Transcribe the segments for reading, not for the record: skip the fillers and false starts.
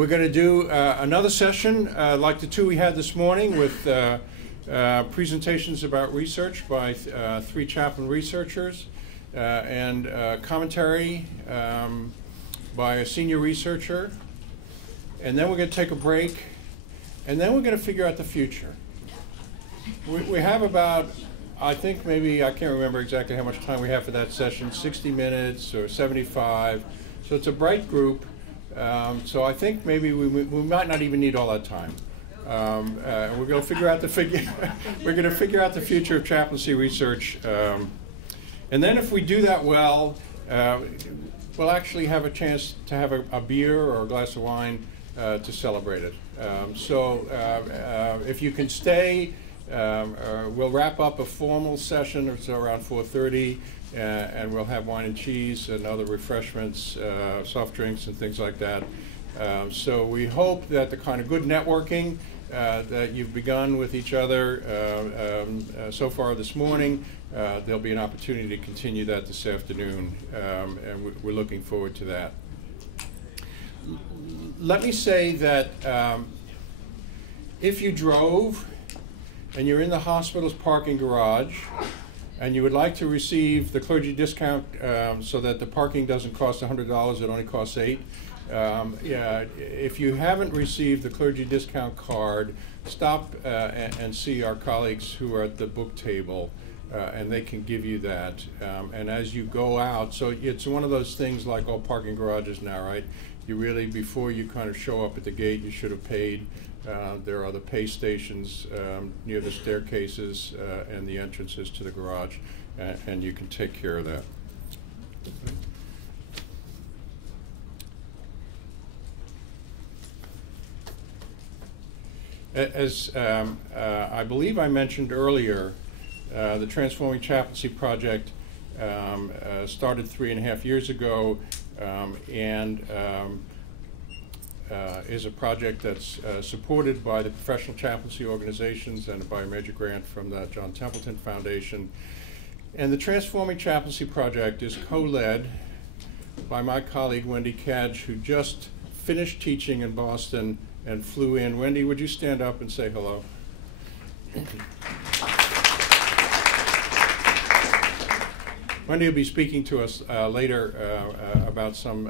We're going to do another session like the two we had this morning with presentations about research by three Chaplain researchers and commentary by a senior researcher. And then we're going to take a break, and then we're going to figure out the future. We have about, I think maybe, I can't remember exactly how much time we have for that session, 60 minutes or 75. So it's a bright group. So I think maybe we might not even need all that time. We're going to figure out we're going to figure out the future of chaplaincy research. And then if we do that well, we'll actually have a chance to have a beer or a glass of wine to celebrate it. So if you can stay, we'll wrap up a formal session, it's around 4:30, and we'll have wine and cheese and other refreshments, soft drinks and things like that. So we hope that the kind of good networking that you've begun with each other so far this morning, there'll be an opportunity to continue that this afternoon, and we're looking forward to that. Let me say that if you drove and you're in the hospital's parking garage and you would like to receive the clergy discount so that the parking doesn't cost $100, it only costs $8. Yeah, if you haven't received the clergy discount card, stop and see our colleagues who are at the book table, and they can give you that. And as you go out, so it's one of those things like all parking garages now, right? You really, before you kind of show up at the gate, you should have paid. There are the pay stations near the staircases and the entrances to the garage, and you can take care of that. As I believe I mentioned earlier, the Transforming Chaplaincy Project started 3.5 years ago, and is a project that's supported by the professional chaplaincy organizations and by a major grant from the John Templeton Foundation. And the Transforming Chaplaincy Project is co-led by my colleague Wendy Cadge, who just finished teaching in Boston and flew in. Wendy, would you stand up and say hello? Wendy will be speaking to us later about some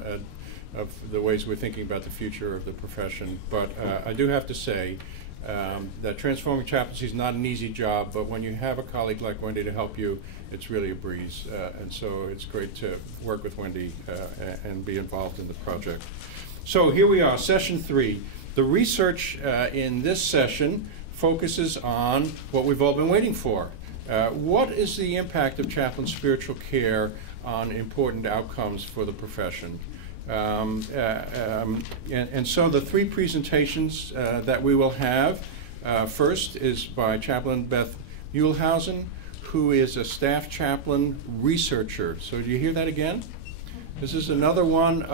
of the ways we're thinking about the future of the profession. But I do have to say that transforming chaplaincy is not an easy job, but when you have a colleague like Wendy to help you, it's really a breeze. And so it's great to work with Wendy and be involved in the project. So here we are, session 3. The research in this session focuses on what we've all been waiting for. What is the impact of chaplain spiritual care on important outcomes for the profession? And so the three presentations that we will have, first is by Chaplain Beth Muehlhausen, who is a staff chaplain researcher. So do you hear that again? This is another one.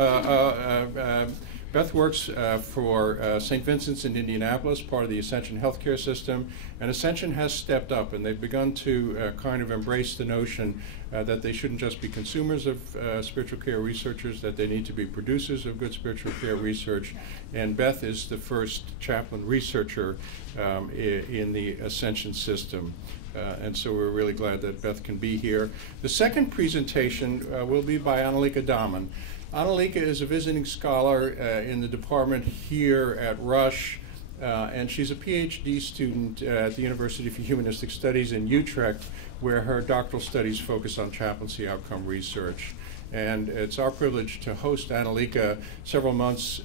Beth works for St. Vincent's in Indianapolis, part of the Ascension healthcare system, and Ascension has stepped up, and they've begun to kind of embrace the notion that they shouldn't just be consumers of spiritual care researchers, that they need to be producers of good spiritual care research, and Beth is the first chaplain researcher in the Ascension system. And so we're really glad that Beth can be here. The second presentation will be by Annelieke Damen. Annelieke is a visiting scholar in the department here at Rush, and she's a PhD student at the University for Humanistic Studies in Utrecht, where her doctoral studies focus on chaplaincy outcome research. And it's our privilege to host Annelieke several months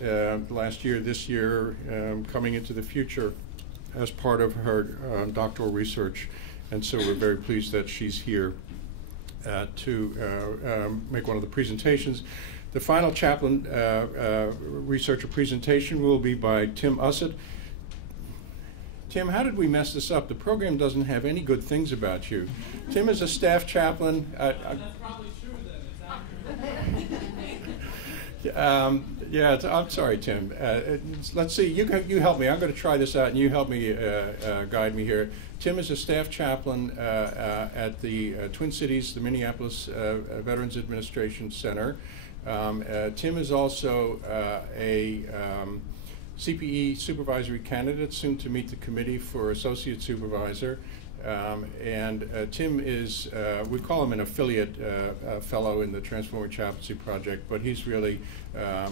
last year, this year, coming into the future as part of her doctoral research. And so we're very pleased that she's here to make one of the presentations. The final chaplain researcher presentation will be by Tim Usset. Tim, how did we mess this up? The program doesn't have any good things about you. Tim is a staff chaplain. That's probably true then. It's accurate. Yeah, I'm sorry, Tim. Let's see. You help me. I'm going to try this out, and you help me guide me here. Tim is a staff chaplain at the Twin Cities, the Minneapolis Veterans Administration Center. Tim is also a CPE supervisory candidate, soon to meet the committee for associate supervisor. Tim is, we call him an affiliate fellow in the Transforming Chaplaincy Project, but he's really a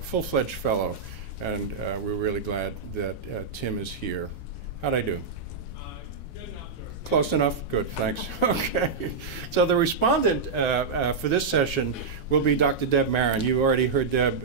full-fledged fellow, and we're really glad that Tim is here. How'd I do? Good enough, sir. Close enough? Good, thanks. Okay. So the respondent for this session will be Dr. Deb Marin. You already heard Deb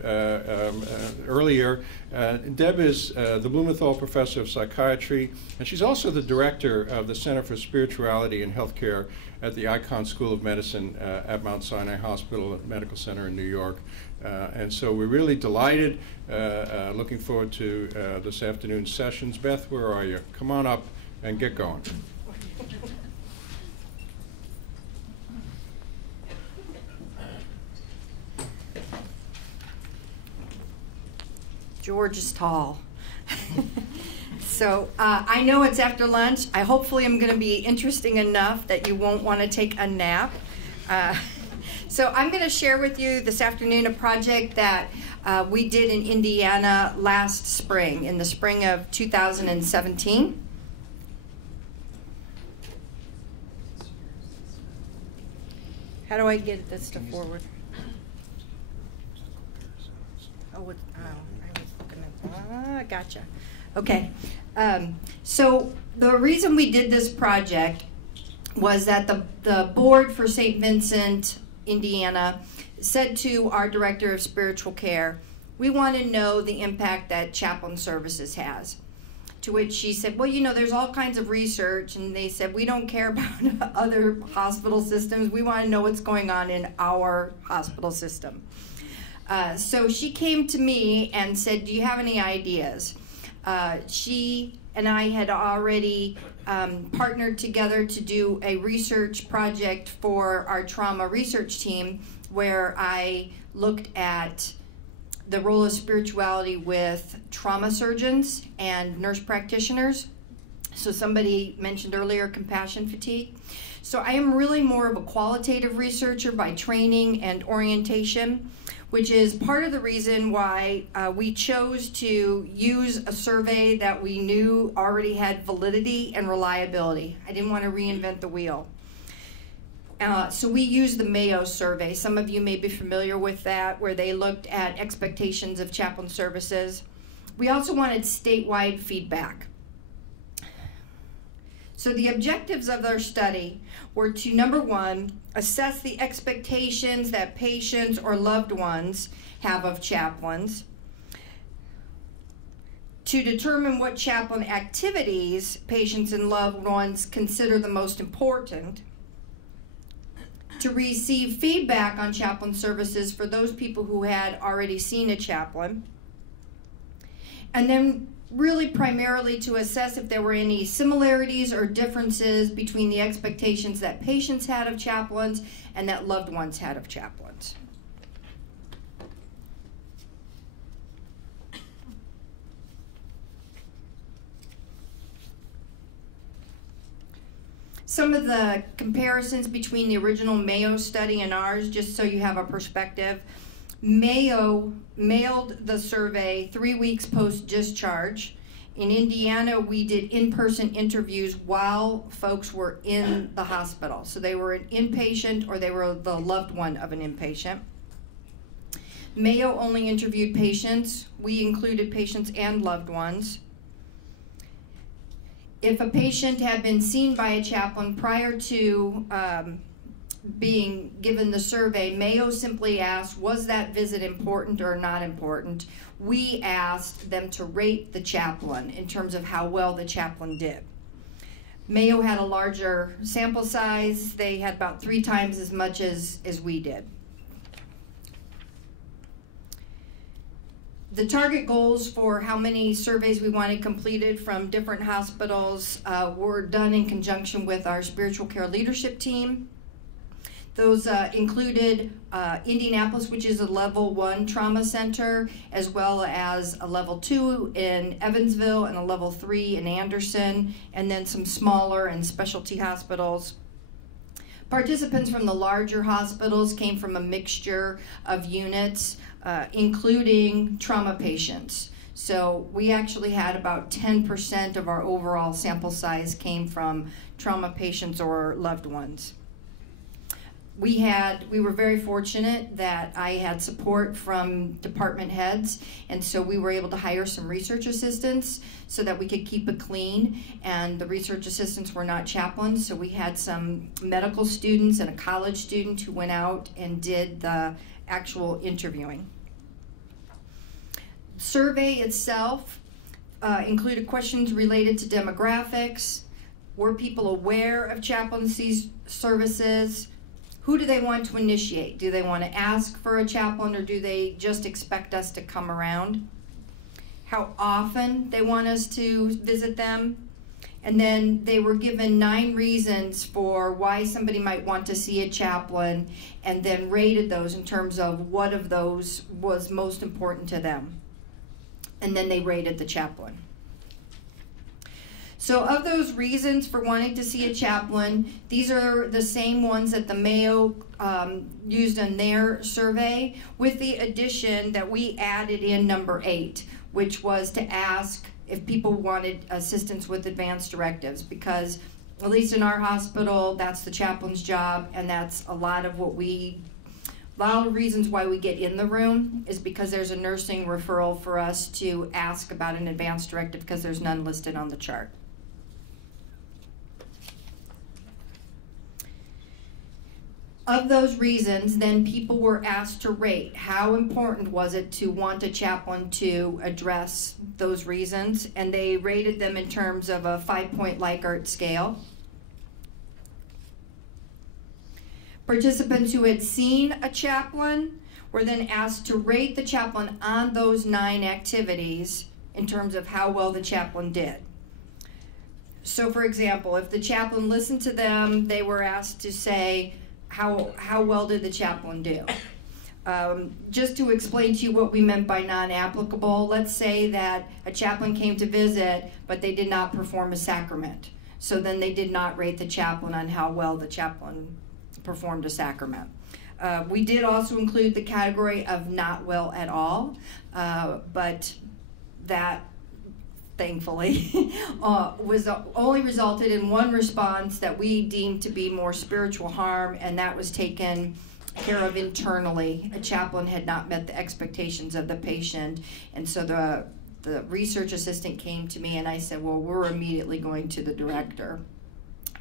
earlier. Deb is the Blumental Professor of Psychiatry, and she's also the director of the Center for Spirituality and Healthcare at the Icahn School of Medicine at Mount Sinai Hospital Medical Center in New York. And so we're really delighted, looking forward to this afternoon's sessions. Beth, where are you? Come on up and get going. George is tall. So I know it's after lunch. Hopefully I'm going to be interesting enough that you won't want to take a nap. So I'm going to share with you this afternoon a project that we did in Indiana last spring, in the spring of 2017. How do I get this stuff forward? I was looking at, gotcha. Okay, so the reason we did this project was that the board for St. Vincent, Indiana, said to our director of spiritual care, we want to know the impact that chaplain services has. To which she said, well, you know, there's all kinds of research, and they said, we don't care about other hospital systems. We want to know what's going on in our hospital system. So she came to me and said, do you have any ideas? She and I had already partnered together to do a research project for our trauma research team, where I looked at the role of spirituality with trauma surgeons and nurse practitioners. So somebody mentioned earlier compassion fatigue. So I am really more of a qualitative researcher by training and orientation, which is part of the reason why we chose to use a survey that we knew already had validity and reliability. I didn't want to reinvent the wheel. So we used the Mayo survey. Some of you may be familiar with that, where they looked at expectations of chaplain services. We also wanted statewide feedback. So the objectives of our study were to, number one, assess the expectations that patients or loved ones have of chaplains, to determine what chaplain activities patients and loved ones consider the most important, to receive feedback on chaplain services for those people who had already seen a chaplain, and then really primarily to assess if there were any similarities or differences between the expectations that patients had of chaplains and that loved ones had of chaplains. Some of the comparisons between the original Mayo study and ours, just so you have a perspective. Mayo mailed the survey 3 weeks post-discharge. In Indiana, we did in-person interviews while folks were in the hospital. So they were an inpatient or they were the loved one of an inpatient. Mayo only interviewed patients. We included patients and loved ones. If a patient had been seen by a chaplain prior to being given the survey, Mayo simply asked, was that visit important or not important? We asked them to rate the chaplain in terms of how well the chaplain did. Mayo had a larger sample size. They had about 3 times as much as we did. The target goals for how many surveys we wanted completed from different hospitals were done in conjunction with our spiritual care leadership team. Those included Indianapolis, which is a level 1 trauma center, as well as a level 2 in Evansville and a level 3 in Anderson, and then some smaller and specialty hospitals. Participants from the larger hospitals came from a mixture of units, including trauma patients. So we actually had about 10% of our overall sample size came from trauma patients or loved ones. We were very fortunate that I had support from department heads, and so we were able to hire some research assistants so that we could keep it clean, and the research assistants were not chaplains, so we had some medical students and a college student who went out and did the actual interviewing. The survey itself included questions related to demographics. Were people aware of chaplaincy services? Who do they want to initiate? Do they want to ask for a chaplain, or do they just expect us to come around? How often they want us to visit them? And then they were given 9 reasons for why somebody might want to see a chaplain, and then rated those in terms of what of those was most important to them. And then they rated the chaplain. So of those reasons for wanting to see a chaplain, these are the same ones that the Mayo used in their survey, with the addition that we added in number 8, which was to ask if people wanted assistance with advanced directives, because at least in our hospital, that's the chaplain's job, and that's a lot of reasons why we get in the room is because there's a nursing referral for us to ask about an advanced directive because there's none listed on the chart. Of those reasons, then people were asked to rate how important was it to want a chaplain to address those reasons, and they rated them in terms of a 5-point Likert scale. Participants who had seen a chaplain were then asked to rate the chaplain on those 9 activities in terms of how well the chaplain did. So for example, if the chaplain listened to them, they were asked to say, how well did the chaplain do? Just to explain to you what we meant by non-applicable, let's say that a chaplain came to visit, but they did not perform a sacrament. So then they did not rate the chaplain on how well the chaplain performed a sacrament. We did also include the category of not well at all, but that thankfully, was only resulted in one response that we deemed to be more spiritual harm, and that was taken care of internally. A chaplain had not met the expectations of the patient, and so the research assistant came to me, and I said, well, we're immediately going to the director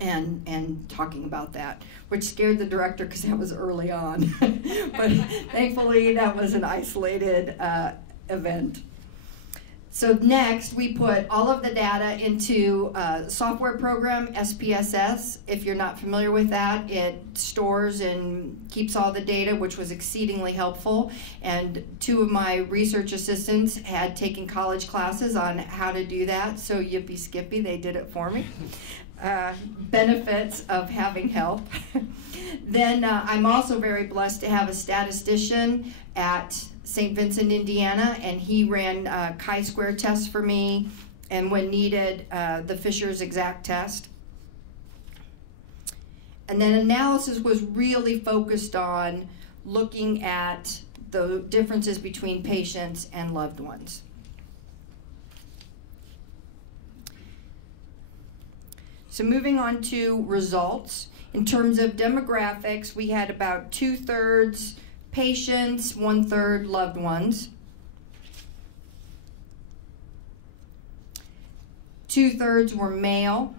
and talking about that, which scared the director because that was early on. But thankfully, that was an isolated event. So next, we put all of the data into a software program, SPSS. If you're not familiar with that, it stores and keeps all the data, which was exceedingly helpful. And 2 of my research assistants had taken college classes on how to do that, so yippee skippy, they did it for me. Benefits of having help. Then I'm also very blessed to have a statistician at St. Vincent, Indiana, and he ran chi-square tests for me, and when needed, the Fisher's exact test. And then analysis was really focused on looking at the differences between patients and loved ones. So moving on to results. In terms of demographics, we had about 2/3 patients, 1/3 loved ones. 2/3 were male.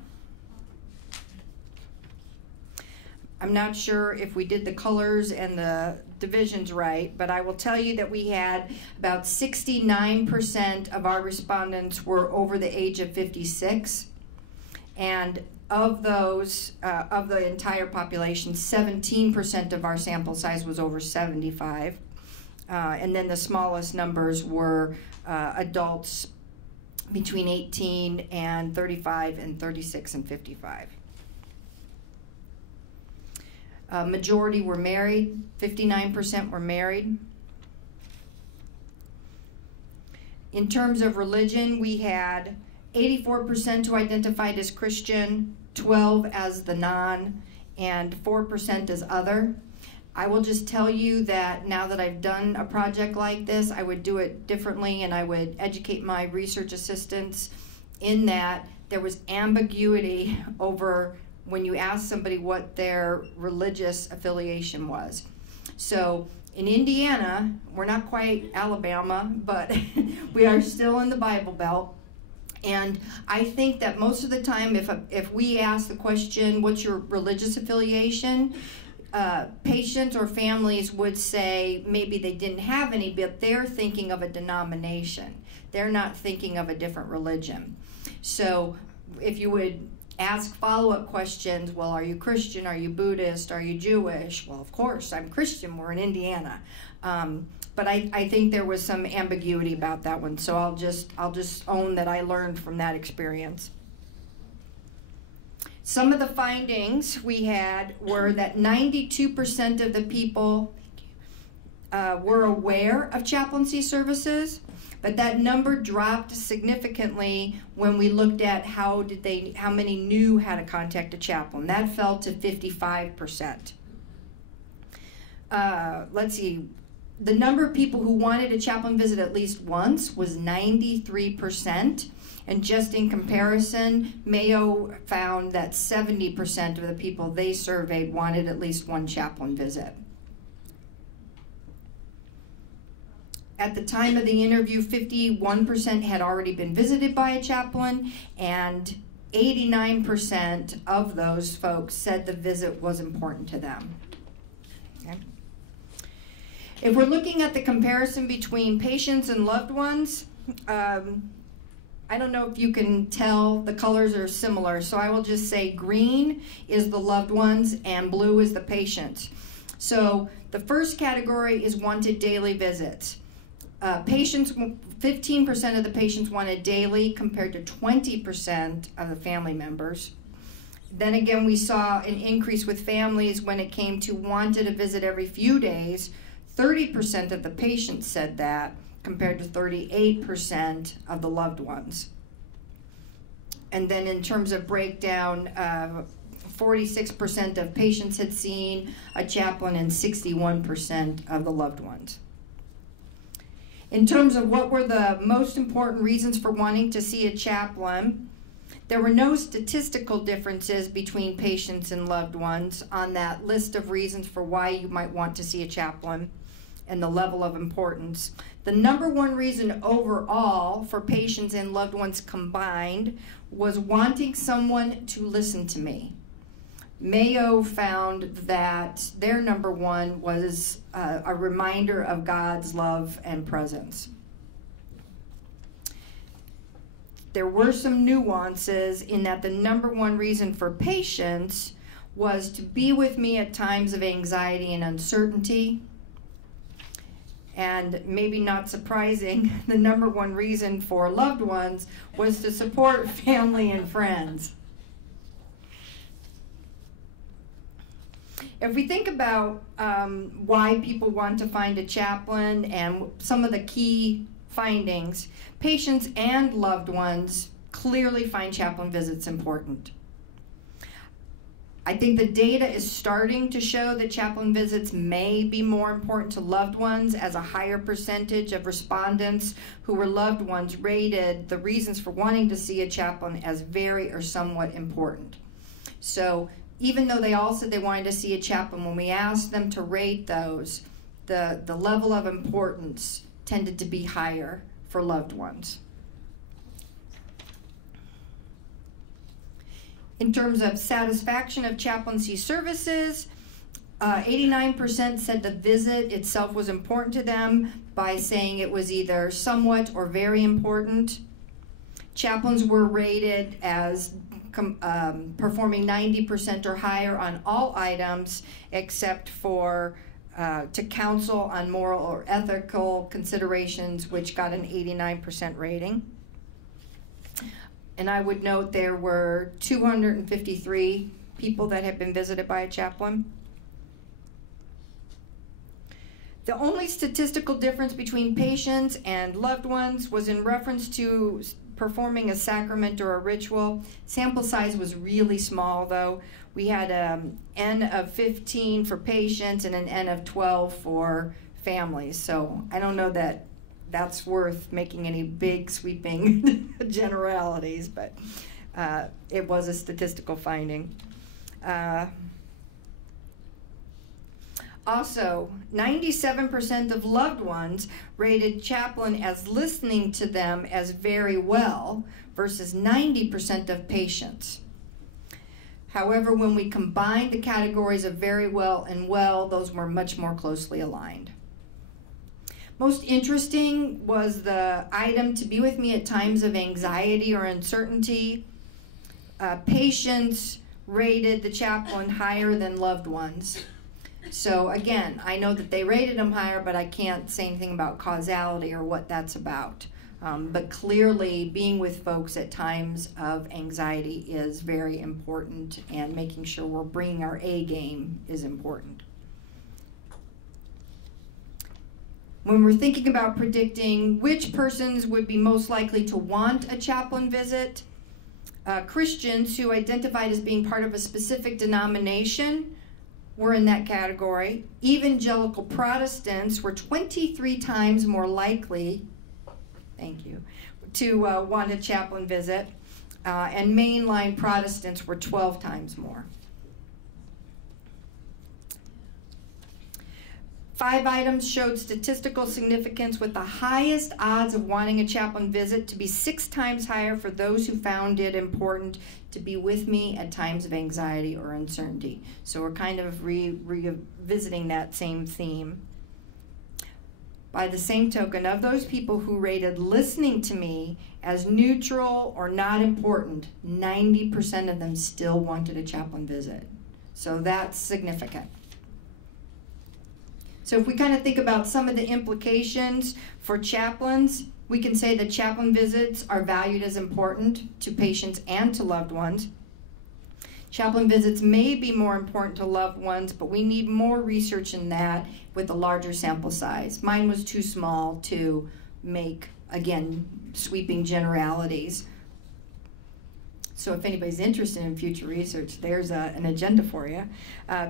I'm not sure if we did the colors and the divisions right, but I will tell you that we had about 69% of our respondents were over the age of 56. And of those, of the entire population, 17% of our sample size was over 75. And then the smallest numbers were adults between 18 and 35 and 36 and 55. Majority were married, 59% were married. In terms of religion, we had 84% who identified as Christian, 12 as the non, and 4% as other. I will just tell you that now that I've done a project like this, I would do it differently, and I would educate my research assistants in that there was ambiguity over when you ask somebody what their religious affiliation was. So in Indiana, we're not quite Alabama, but we are still in the Bible Belt. And I think that most of the time, if we ask the question, what's your religious affiliation? Patients or families would say maybe they didn't have any, but they're thinking of a denomination. They're not thinking of a different religion. So if you would ask follow-up questions, well, are you Christian? Are you Buddhist? Are you Jewish? Well, of course, I'm Christian. We're in Indiana. But I think there was some ambiguity about that one. So I'll just own that I learned from that experience. Some of the findings we had were that 92% of the people were aware of chaplaincy services, but that number dropped significantly when we looked at how many knew how to contact a chaplain. That fell to 55%. Let's see. The number of people who wanted a chaplain visit at least once was 93%. And just in comparison, Mayo found that 70% of the people they surveyed wanted at least one chaplain visit. At the time of the interview, 51% had already been visited by a chaplain, and 89% of those folks said the visit was important to them. Okay. If we're looking at the comparison between patients and loved ones, I don't know if you can tell, the colors are similar, so I will just say green is the loved ones and blue is the patients. So the first category is wanted daily visits. Patients, 15% of the patients wanted daily compared to 20% of the family members. Then again, we saw an increase with families when it came to wanted a visit every few days. 30% of the patients said that, compared to 38% of the loved ones. And then in terms of breakdown, 46% of patients had seen a chaplain and 61% of the loved ones. In terms of what were the most important reasons for wanting to see a chaplain, there were no statistical differences between patients and loved ones on that list of reasons for why you might want to see a chaplain and the level of importance. The number one reason overall for patients and loved ones combined was wanting someone to listen to me. Mayo found that their number one was a reminder of God's love and presence. There were some nuances in that the number one reason for patients was to be with me at times of anxiety and uncertainty. And maybe not surprising, the number one reason for loved ones was to support family and friends. If we think about why people want to find a chaplain and some of the key findings, patients and loved ones clearly find chaplain visits important. I think the data is starting to show that chaplain visits may be more important to loved ones, as a higher percentage of respondents who were loved ones rated the reasons for wanting to see a chaplain as very or somewhat important. So even though they all said they wanted to see a chaplain, when we asked them to rate those, the level of importance tended to be higher for loved ones. In terms of satisfaction of chaplaincy services, 89% said the visit itself was important to them by saying it was either somewhat or very important. Chaplains were rated as performing 90% or higher on all items except for to counsel on moral or ethical considerations, which got an 89% rating. And I would note there were 253 people that had been visited by a chaplain. The only statistical difference between patients and loved ones was in reference to performing a sacrament or a ritual. Sample size was really small, though. We had an N of 15 for patients and an N of 12 for families. So I don't know that that's worth making any big sweeping generalities, but it was a statistical finding. Also, 97% of loved ones rated Chaplain as listening to them as very well versus 90% of patients. However, when we combined the categories of very well and well, those were much more closely aligned. Most interesting was the item to be with me at times of anxiety or uncertainty. Patients rated the chaplain higher than loved ones. So again, I know that they rated them higher, but I can't say anything about causality or what that's about. But clearly, being with folks at times of anxiety is very important, and making sure we're bringing our A game is important. When we're thinking about predicting which persons would be most likely to want a chaplain visit, Christians who identified as being part of a specific denomination were in that category. Evangelical Protestants were 23 times more likely, thank you, to want a chaplain visit, and mainline Protestants were 12 times more. 5 items showed statistical significance, with the highest odds of wanting a chaplain visit to be 6 times higher for those who found it important to be with me at times of anxiety or uncertainty. So we're kind of revisiting that same theme. By the same token, of those people who rated listening to me as neutral or not important, 90% of them still wanted a chaplain visit. So that's significant. So if we kind of think about some of the implications for chaplains, we can say that chaplain visits are valued as important to patients and to loved ones. Chaplain visits may be more important to loved ones, but we need more research in that with a larger sample size. Mine was too small to make, again, sweeping generalities. So if anybody's interested in future research, there's an agenda for you.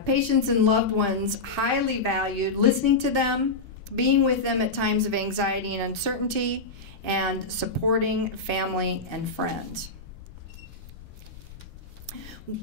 Patients and loved ones highly valued listening to them, being with them at times of anxiety and uncertainty, and supporting family and friends.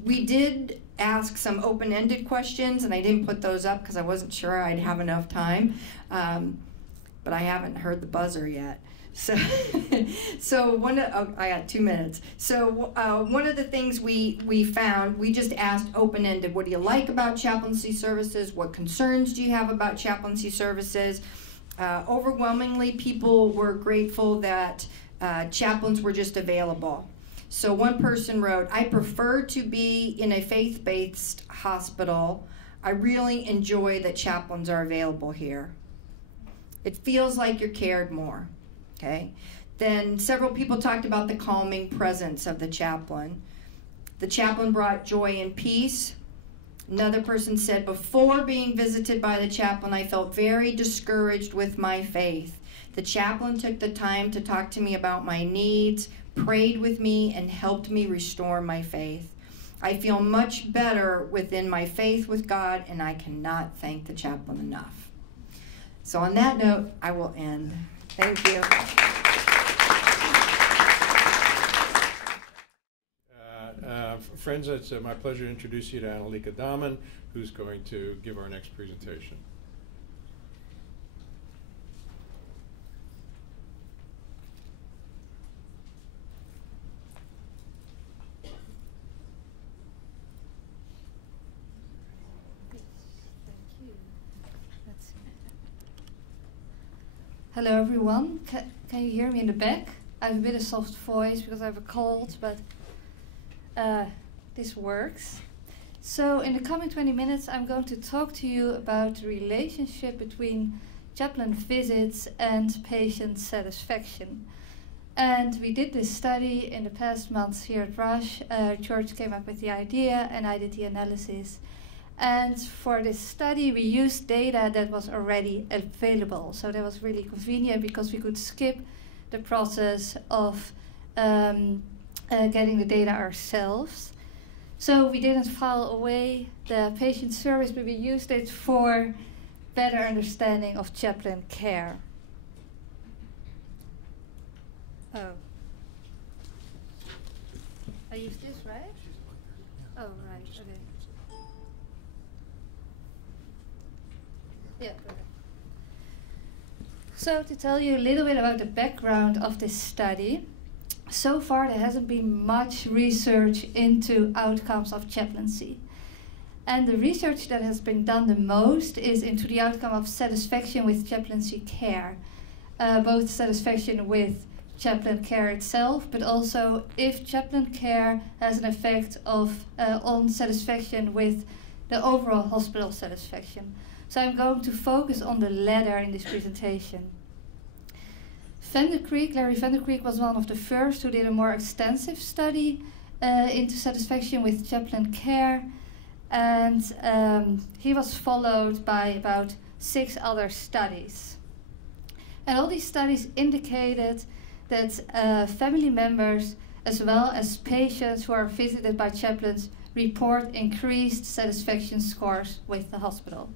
We did ask some open-ended questions, and I didn't put those up because I wasn't sure I'd have enough time, but I haven't heard the buzzer yet. So, I got 2 minutes. So one of the things we found, we just asked open-ended, what do you like about chaplaincy services? What concerns do you have about chaplaincy services? Overwhelmingly, people were grateful that chaplains were just available. So one person wrote, I prefer to be in a faith-based hospital. I really enjoy that chaplains are available here. It feels like you're cared more. Okay. Then several people talked about the calming presence of the chaplain. The chaplain brought joy and peace. Another person said, before being visited by the chaplain, I felt very discouraged with my faith. The chaplain took the time to talk to me about my needs, prayed with me, and helped me restore my faith. I feel much better within my faith with God, and I cannot thank the chaplain enough. So on that note, I will end. Thank you. Friends, it's my pleasure to introduce you to Annelieke Damen, who's going to give our next presentation. Hello everyone, can you hear me in the back? I have a bit of soft voice because I have a cold, but this works. So in the coming 20 minutes I'm going to talk to you about the relationship between chaplain visits and patient satisfaction. And we did this study in the past months here at Rush. George came up with the idea and I did the analysis. And for this study, we used data that was already available. So that was really convenient because we could skip the process of getting the data ourselves. So we didn't file away the patient service, but we used it for better understanding of chaplain care. Oh. I use this, right? Oh, right, okay. Yeah, okay. So to tell you a little bit about the background of this study, so far there hasn't been much research into outcomes of chaplaincy. And the research that has been done the most is into the outcome of satisfaction with chaplaincy care, both satisfaction with chaplain care itself, but also if chaplain care has an effect on satisfaction with the overall hospital satisfaction. So I'm going to focus on the latter in this presentation. Larry Van der Creek was one of the first who did a more extensive study into satisfaction with chaplain care, and he was followed by about 6 other studies. And all these studies indicated that family members as well as patients who are visited by chaplains report increased satisfaction scores with the hospital.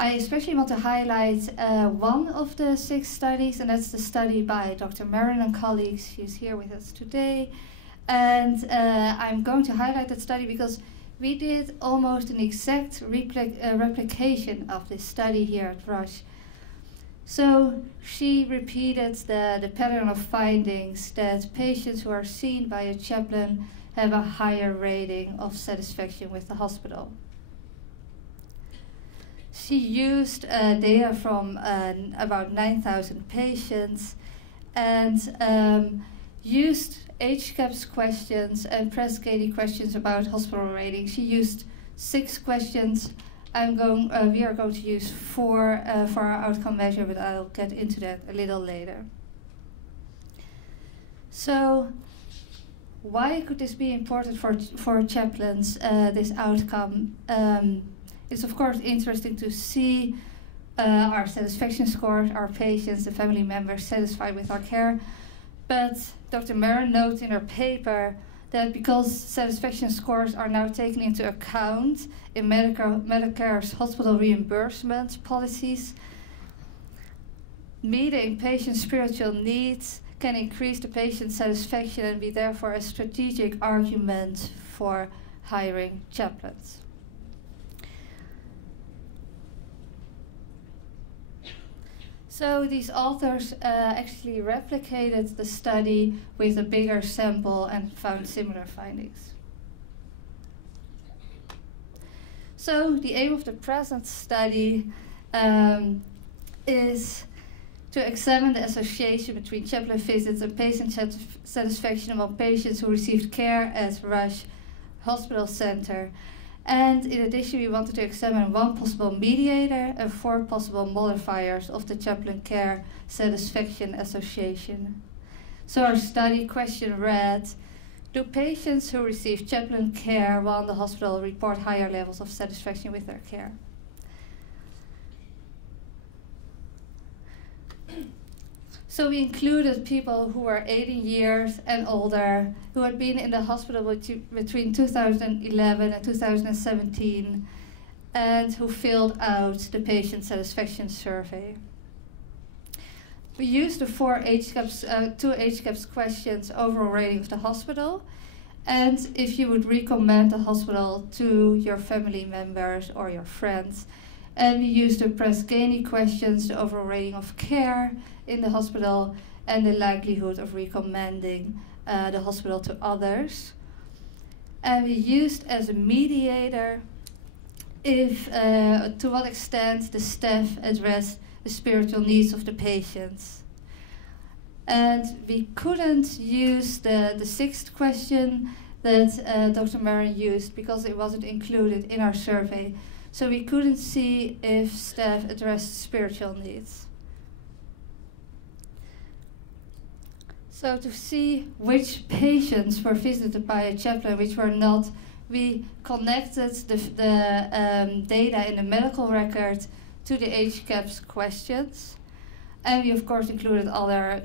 I especially want to highlight one of the 6 studies, and that's the study by Dr. Marin and colleagues. She's here with us today. And I'm going to highlight that study because we did almost an exact replication of this study here at Rush. So she repeated the pattern of findings that patients who are seen by a chaplain have a higher rating of satisfaction with the hospital. She used data from about 9,000 patients and used HCAPS questions and Press-Gady questions about hospital ratings. She used 6 questions. We are going to use 4 for our outcome measure, but I'll get into that a little later. So, why could this be important for chaplains, this outcome? It's of course interesting to see our satisfaction scores, our patients, the family members satisfied with our care. But Dr. Marin notes in her paper that because satisfaction scores are now taken into account in Medicare's hospital reimbursement policies, meeting patients' spiritual needs can increase the patient's satisfaction and be therefore a strategic argument for hiring chaplains. So these authors actually replicated the study with a bigger sample and found similar findings. So the aim of the present study is to examine the association between chaplain visits and patient satisfaction among patients who received care at Rush Hospital Center. And in addition, we wanted to examine 1 possible mediator and 4 possible modifiers of the chaplain care satisfaction association. So our study question read, do patients who receive chaplain care while in the hospital report higher levels of satisfaction with their care? So we included people who were 18 years and older, who had been in the hospital between 2011 and 2017, and who filled out the patient satisfaction survey. We used the 2 HCAPS questions, overall rating of the hospital, and if you would recommend the hospital to your family members or your friends. And we used the Press-Gady questions, the overall rating of care in the hospital, and the likelihood of recommending the hospital to others. And we used as a mediator to what extent the staff addressed the spiritual needs of the patients. And we couldn't use the 6th question that Dr. Marin used because it wasn't included in our survey. So we couldn't see if staff addressed spiritual needs. So to see which patients were visited by a chaplain, which were not, we connected the data in the medical record to the HCAPS questions. And we of course included other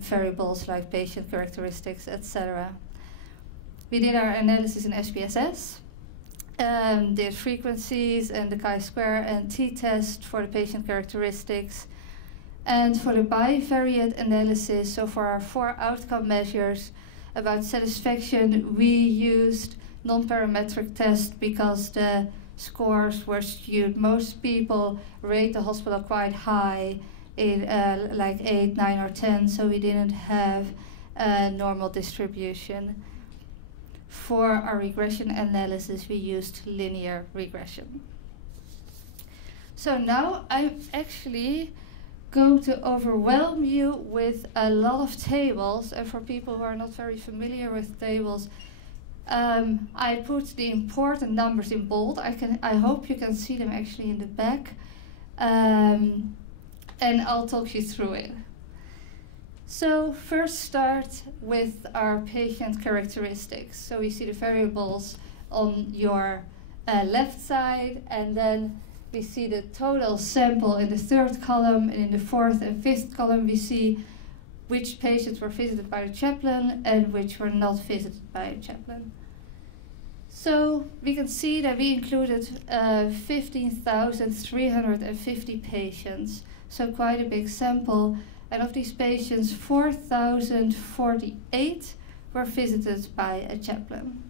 variables like patient characteristics, etc. We did our analysis in SPSS, did frequencies and the chi-square and t-test for the patient characteristics. And for the bivariate analysis, so for our 4 outcome measures about satisfaction, we used non-parametric tests because the scores were skewed. Most people rate the hospital quite high, in like 8, 9, or 10, so we didn't have a normal distribution. For our regression analysis, we used linear regression. So now I'm actually going to overwhelm you with a lot of tables, and for people who are not very familiar with tables, I put the important numbers in bold. I hope you can see them actually in the back, and I'll talk you through it. So first start with our patient characteristics. So we see the variables on your left side, and then we see the total sample in the 3rd column, and in the 4th and 5th column we see which patients were visited by the chaplain and which were not visited by a chaplain. So we can see that we included 15,350 patients, so quite a big sample. And of these patients, 4,048 were visited by a chaplain.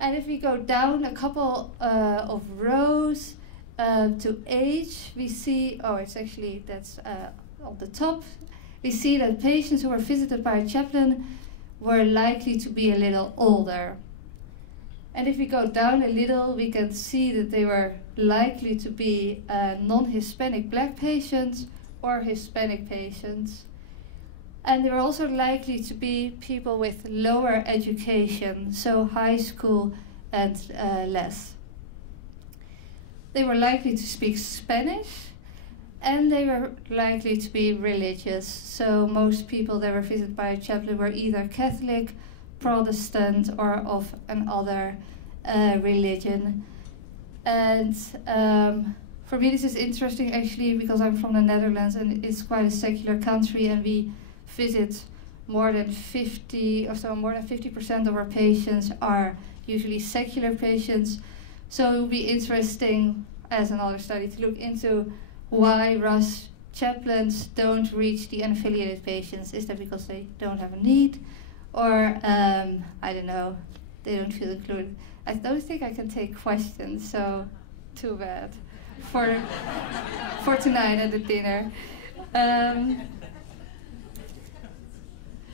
And if we go down a couple of rows to age, we see, that's on the top, we see that patients who were visited by a chaplain were likely to be a little older. And if we go down a little, we can see that they were likely to be non-Hispanic Black patients or Hispanic patients. And they were also likely to be people with lower education, so high school and less. They were likely to speak Spanish, and they were likely to be religious. So most people that were visited by a chaplain were either Catholic, Protestant, or of another religion. And for me this is interesting actually, because I'm from the Netherlands and it's quite a secular country, and we visit more than 50% of our patients are usually secular patients. So it would be interesting as another study to look into why RAS chaplains don't reach the unaffiliated patients. Is that because they don't have a need, or I don't know, they don't feel included? I don't think I can take questions, so too bad for tonight at the dinner.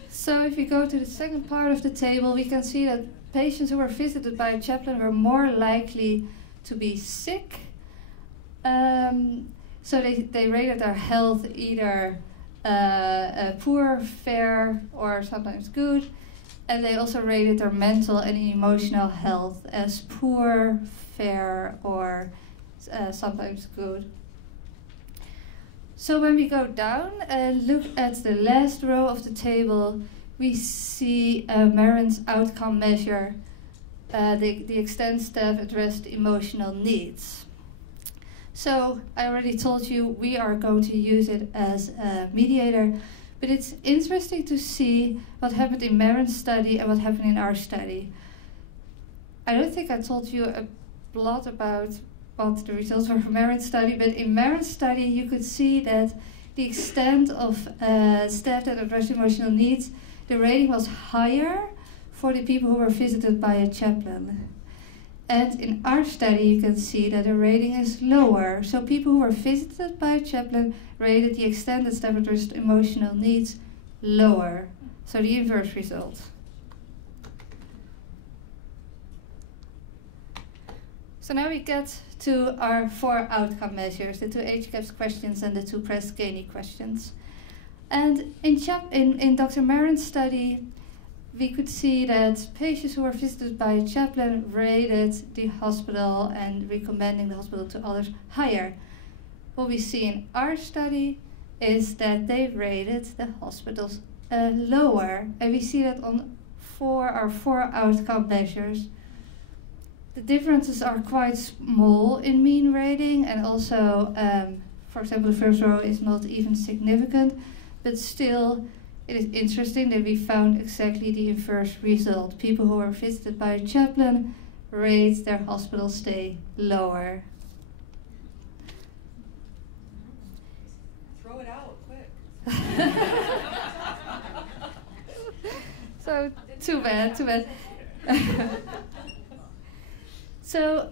So if we go to the second part of the table, we can see that patients who were visited by a chaplain were more likely to be sick. So they rated their health either poor, fair, or sometimes good. And they also rated their mental and emotional health as poor, fair, or sometimes good. So when we go down and look at the last row of the table, we see Marin's outcome measure, the extent staff addressed emotional needs. So I already told you we are going to use it as a mediator, but it's interesting to see what happened in Marin's study and what happened in our study. I don't think I told you a lot about what the results were from Marin's study, but in Marin's study you could see that the extent of staff that addressed emotional needs, the rating was higher for the people who were visited by a chaplain. And in our study you can see that the rating is lower. So people who were visited by a chaplain rated the extent that staff addressed emotional needs lower. So the inverse result. So now we get to our 4 outcome measures, the 2 HCAHPS questions and the 2 Press-Ganey questions. And in Dr. Marin's study, we could see that patients who were visited by a chaplain rated the hospital and recommending the hospital to others higher. What we see in our study is that they rated the hospitals lower, and we see that on our 4 outcome measures. The differences are quite small in mean rating and also For example, the first row is not even significant, but still it is interesting that we found exactly the inverse result. People who were visited by a chaplain rate their hospital stay lower. Throw it out, quick. So, too bad. So,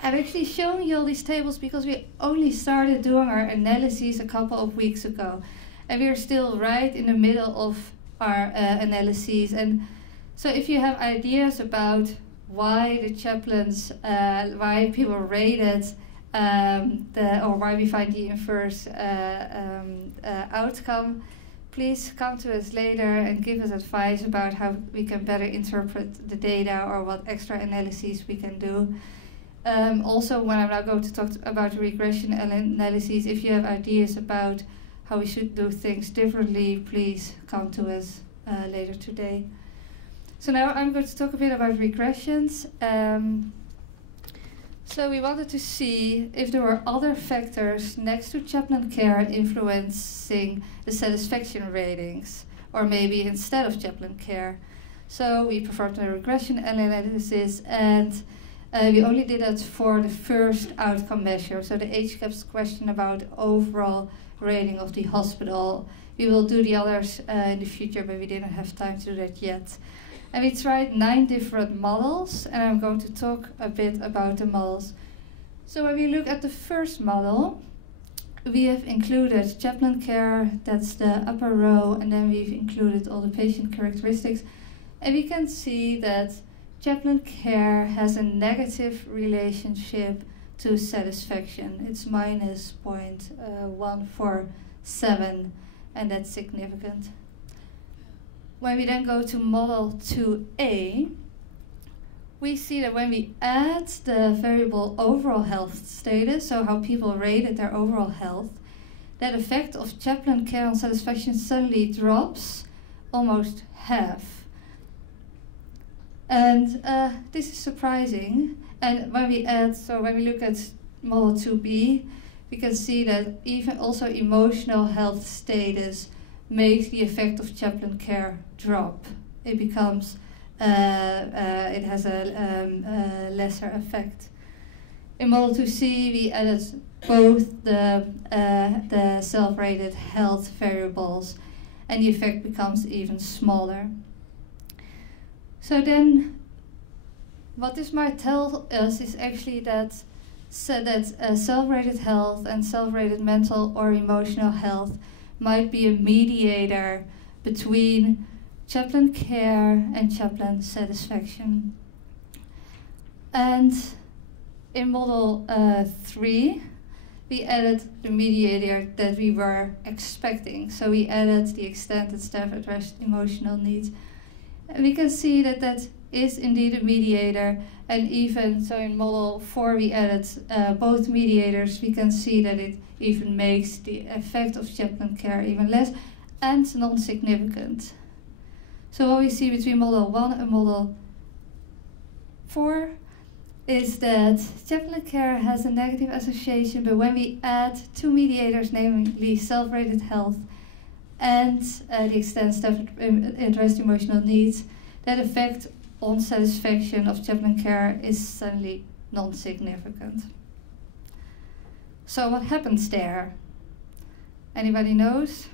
I've actually shown you all these tables because we only started doing our analyses a couple of weeks ago. And we're still right in the middle of our analyses. And so if you have ideas about why the chaplains, why people rated, or why we find the inverse outcome, please come to us later and give us advice about how we can better interpret the data or what extra analyses we can do. Also, when I'm now going to talk about regression analyses, if you have ideas about how we should do things differently, please come to us later today. So now I'm going to talk a bit about regressions. So we wanted to see if there were other factors next to chaplain care influencing the satisfaction ratings, or maybe instead of chaplain care. So we performed a regression analysis, and we only did that for the first outcome measure, so the HCAHPS question about overall rating of the hospital. We will do the others in the future, but we didn't have time to do that yet. And we tried 9 different models, and I'm going to talk a bit about the models. So when we look at the first model, we have included chaplain care, that's the upper row, and then we've included all the patient characteristics. And we can see that chaplain care has a negative relationship to satisfaction. It's minus 0.147, and that's significant. When we then go to model 2A, we see that when we add the variable overall health status, so how people rated their overall health, that effect of chaplain care on satisfaction suddenly drops almost half. And this is surprising. And when we look at model 2B, we can see that even also emotional health status makes the effect of chaplain care drop. It becomes, it has a lesser effect. In model 2C, we added both the self-rated health variables, and the effect becomes even smaller. So then, what this might tell us is actually that self-rated health and self-rated mental or emotional health might be a mediator between chaplain care and chaplain satisfaction. And in model 3, we added the mediator that we were expecting. So we added the extended staff addressed emotional needs. And we can see that that is indeed a mediator. And even so in model 4 we added both mediators. We can see that it even makes the effect of chaplain care even less and non-significant. So what we see between model 1 and model 4 is that chaplain care has a negative association, but when we add 2 mediators, namely self-rated health and the extended staff addressed emotional needs, that effect on satisfaction of chaplain care is suddenly non-significant. So what happens there? Anybody knows?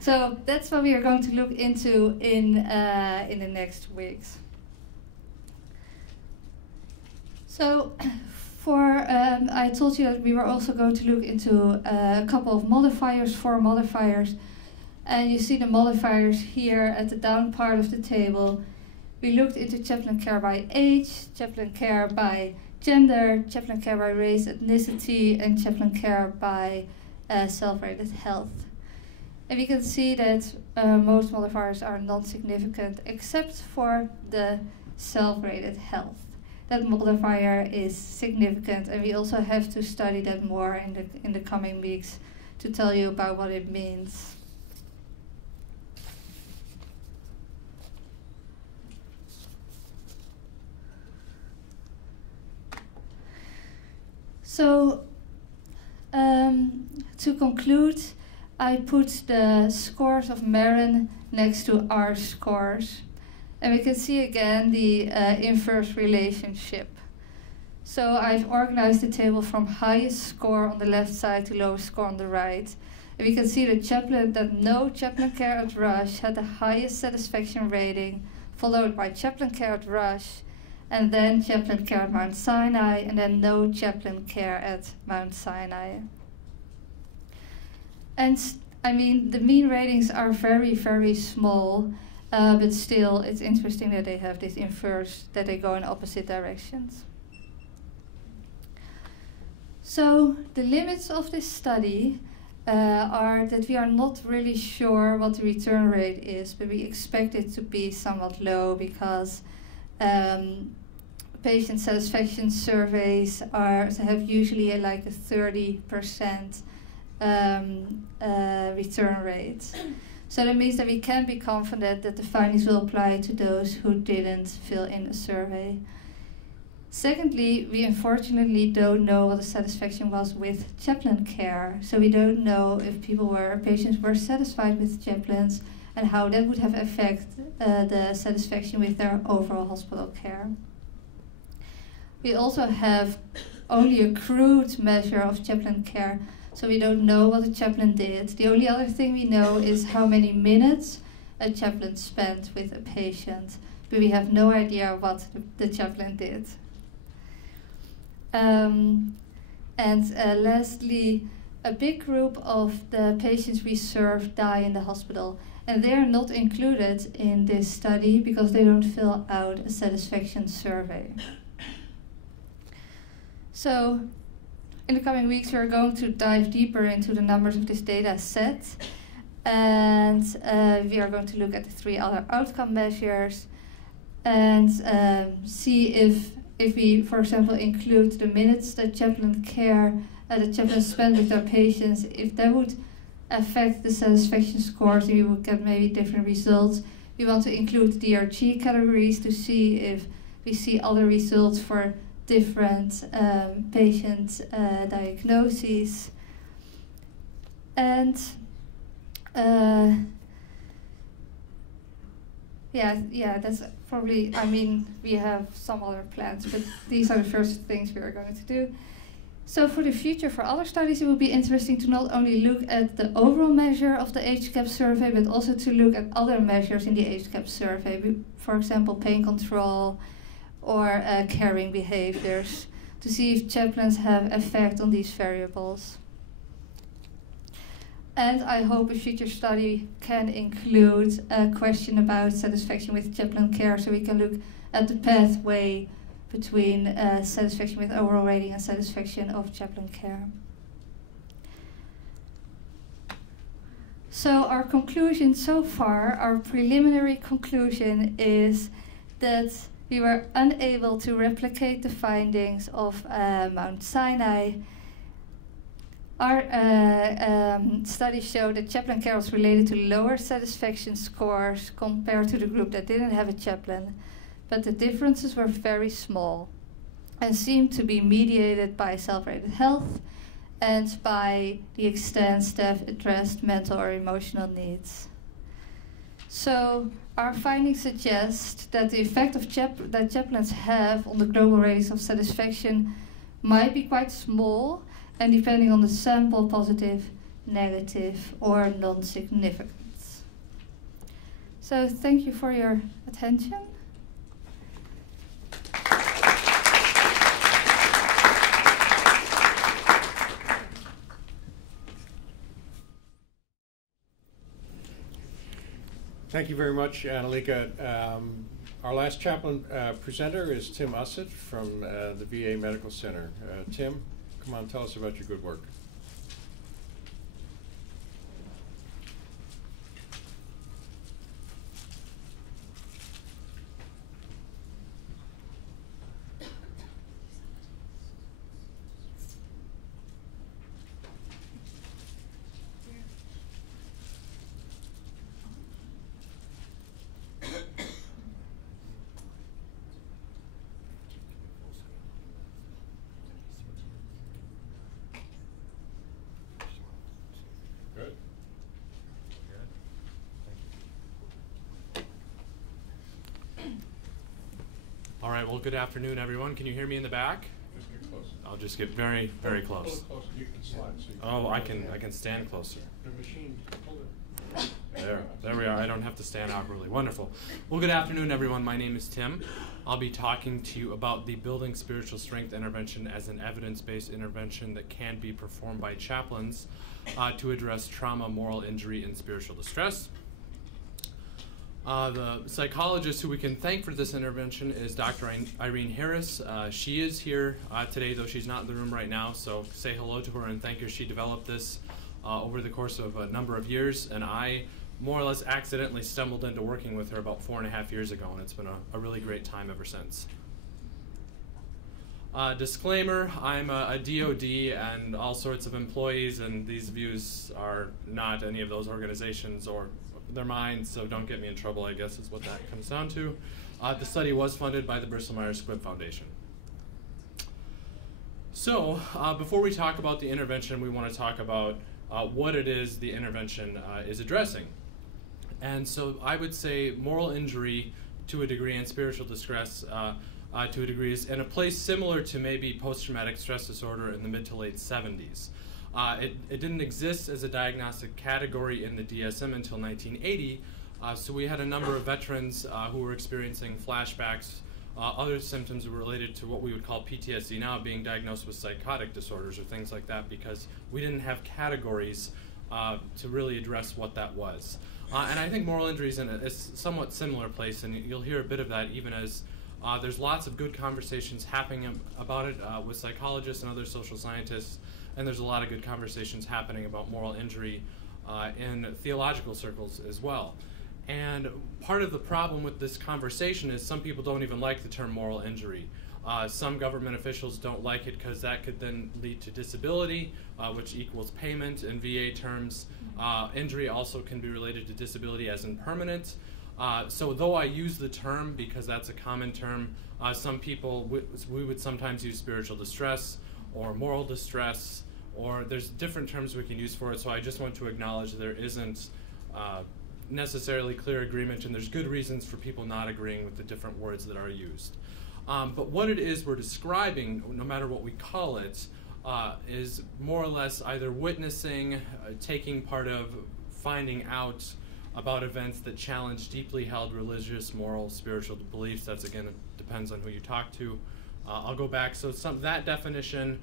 So that's what we are going to look into in the next weeks. So I told you that we were also going to look into a couple of modifiers, 4 modifiers. And you see the modifiers here at the down part of the table. We looked into chaplain care by age, chaplain care by gender, chaplain care by race, ethnicity, and chaplain care by self-rated health. And we can see that most modifiers are non-significant except for the self-rated health. That modifier is significant, and we also have to study that more in the coming weeks to tell you about what it means. So to conclude, I put the scores of Marin next to our scores. And we can see again the inverse relationship. So I've organized the table from highest score on the left side to lowest score on the right. And we can see that no chaplain care at Rush had the highest satisfaction rating, followed by chaplain care at Rush, and then chaplain care at Mount Sinai, and then no chaplain care at Mount Sinai. And I mean, the mean ratings are very, very small, but still it's interesting that they have this inverse, that they go in opposite directions. So the limits of this study are that we are not really sure what the return rate is, but we expect it to be somewhat low because patient satisfaction surveys have usually like a 30% return rate. So that means that we can be confident that the findings will apply to those who didn't fill in a survey. Secondly, we unfortunately don't know what the satisfaction was with chaplain care. So we don't know if patients were satisfied with chaplains and how that would have affected the satisfaction with their overall hospital care. We also have only a crude measure of chaplain care, so we don't know what a chaplain did. The only other thing we know is how many minutes a chaplain spent with a patient, but we have no idea what the chaplain did. Lastly, a big group of the patients we serve die in the hospital, and they are not included in this study because they don't fill out a satisfaction survey. So, in the coming weeks, we are going to dive deeper into the numbers of this data set, and we are going to look at the 3 other outcome measures and see if we, for example, include the minutes that chaplain spend with their patients, if that would affect the satisfaction scores, we would get maybe different results. We want to include DRG categories to see if we see other results for different patient diagnoses. And yeah, that's probably, I mean, we have some other plans, but these are the first things we are going to do. So for the future, for other studies, it will be interesting to not only look at the overall measure of the HCAP survey, but also to look at other measures in the HCAP survey, for example, pain control or caring behaviors, to see if chaplains have effect on these variables. And I hope a future study can include a question about satisfaction with chaplain care, so we can look at the pathway between satisfaction with overall rating and satisfaction of chaplain care. So our conclusion so far, our preliminary conclusion, is that we were unable to replicate the findings of Mount Sinai. Our study showed that chaplain care was related to lower satisfaction scores compared to the group that didn't have a chaplain, but the differences were very small and seemed to be mediated by self-rated health and by the extent staff addressed mental or emotional needs. So our findings suggest that the effect of that chaplains have on the global ratings of satisfaction might be quite small, and depending on the sample, positive, negative, or non-significant. So thank you for your attention. Thank you very much, Annelieke. Our last chaplain presenter is Tim Usset from the VA Medical Center. Tim, come on, tell us about your good work. right, well, good afternoon, everyone. Can you hear me in the back? Just get close. I'll just get very, very close. Pull it closer. You can slide. So you Oh, I can stand closer. The machine, pull it. There we are. I don't have to stand awkwardly. Wonderful. Well, good afternoon, everyone. My name is Tim. I'll be talking to you about the Building Spiritual Strength intervention as an evidence-based intervention that can be performed by chaplains to address trauma, moral injury, and spiritual distress. The psychologist who we can thank for this intervention is Dr. Irene Harris. She is here today, though she's not in the room right now, so say hello to her and thank her. She developed this over the course of a number of years, and I more or less accidentally stumbled into working with her about 4.5 years ago, and it's been a really great time ever since. Disclaimer, I'm a DOD and all sorts of employees, and these views are not any of those organizations or their mine, so don't get me in trouble, I guess is what that comes down to. The study was funded by the Bristol-Myers Squibb Foundation. So, before we talk about the intervention, we want to talk about what it is the intervention is addressing. And so I would say moral injury to a degree and spiritual distress to a degree is in a place similar to maybe post-traumatic stress disorder in the mid to late 70s. It didn't exist as a diagnostic category in the DSM until 1980, so we had a number of veterans who were experiencing flashbacks, other symptoms were related to what we would call PTSD now, being diagnosed with psychotic disorders or things like that, because we didn't have categories to really address what that was. And I think moral injury is in a somewhat similar place, and you'll hear a bit of that even as there's lots of good conversations happening about it with psychologists and other social scientists, and there's a lot of good conversations happening about moral injury in theological circles as well. And part of the problem with this conversation is some people don't even like the term moral injury. Some government officials don't like it because that could then lead to disability, which equals payment in VA terms. Injury also can be related to disability as in permanent. So though I use the term because that's a common term, some people, we would sometimes use spiritual distress or moral distress, or there's different terms we can use for it, so I just want to acknowledge there isn't necessarily clear agreement, and there's good reasons for people not agreeing with the different words that are used. But what it is we're describing, no matter what we call it, is more or less either witnessing, taking part of, finding out about events that challenge deeply held religious, moral, spiritual beliefs. That's, again, it depends on who you talk to. I'll go back. So that definition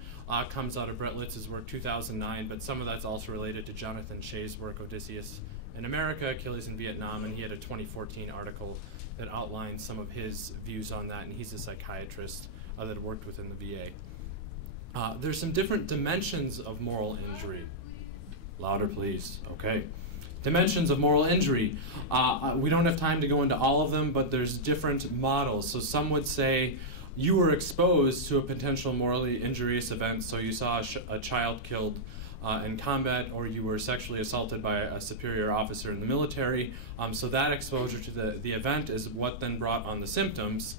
comes out of Brett Litz's work, 2009, but some of that's also related to Jonathan Shea's work, Odysseus in America, Achilles in Vietnam, and he had a 2014 article that outlines some of his views on that, and he's a psychiatrist that worked within the VA. There's some different dimensions of moral injury. Louder, please. Okay. Dimensions of moral injury. We don't have time to go into all of them, but there's different models. So some would say you were exposed to a potential morally injurious event, so you saw a child killed in combat, or you were sexually assaulted by a superior officer in the military. So that exposure to the event is what then brought on the symptoms.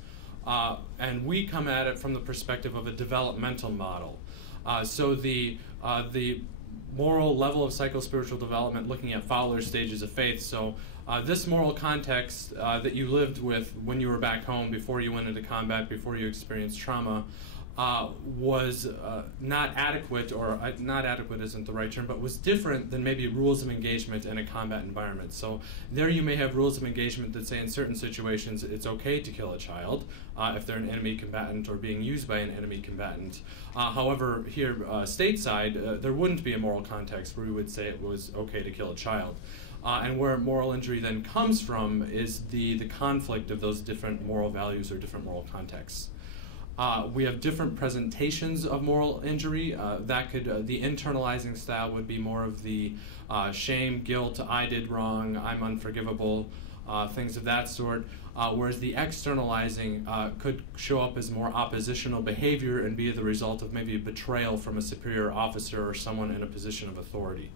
And we come at it from the perspective of a developmental model. So the moral level of psychospiritual development, looking at Fowler's stages of faith. So this moral context that you lived with when you were back home, before you went into combat, before you experienced trauma, was not adequate, or not adequate isn't the right term, but was different than maybe rules of engagement in a combat environment. So there you may have rules of engagement that say in certain situations it's okay to kill a child if they're an enemy combatant or being used by an enemy combatant. However, here stateside, there wouldn't be a moral context where we would say it was okay to kill a child. And where moral injury then comes from is the conflict of those different moral values or different moral contexts. We have different presentations of moral injury. That could, the internalizing style would be more of the shame, guilt, I did wrong, I'm unforgivable, things of that sort. Whereas the externalizing could show up as more oppositional behavior and be the result of maybe a betrayal from a superior officer or someone in a position of authority.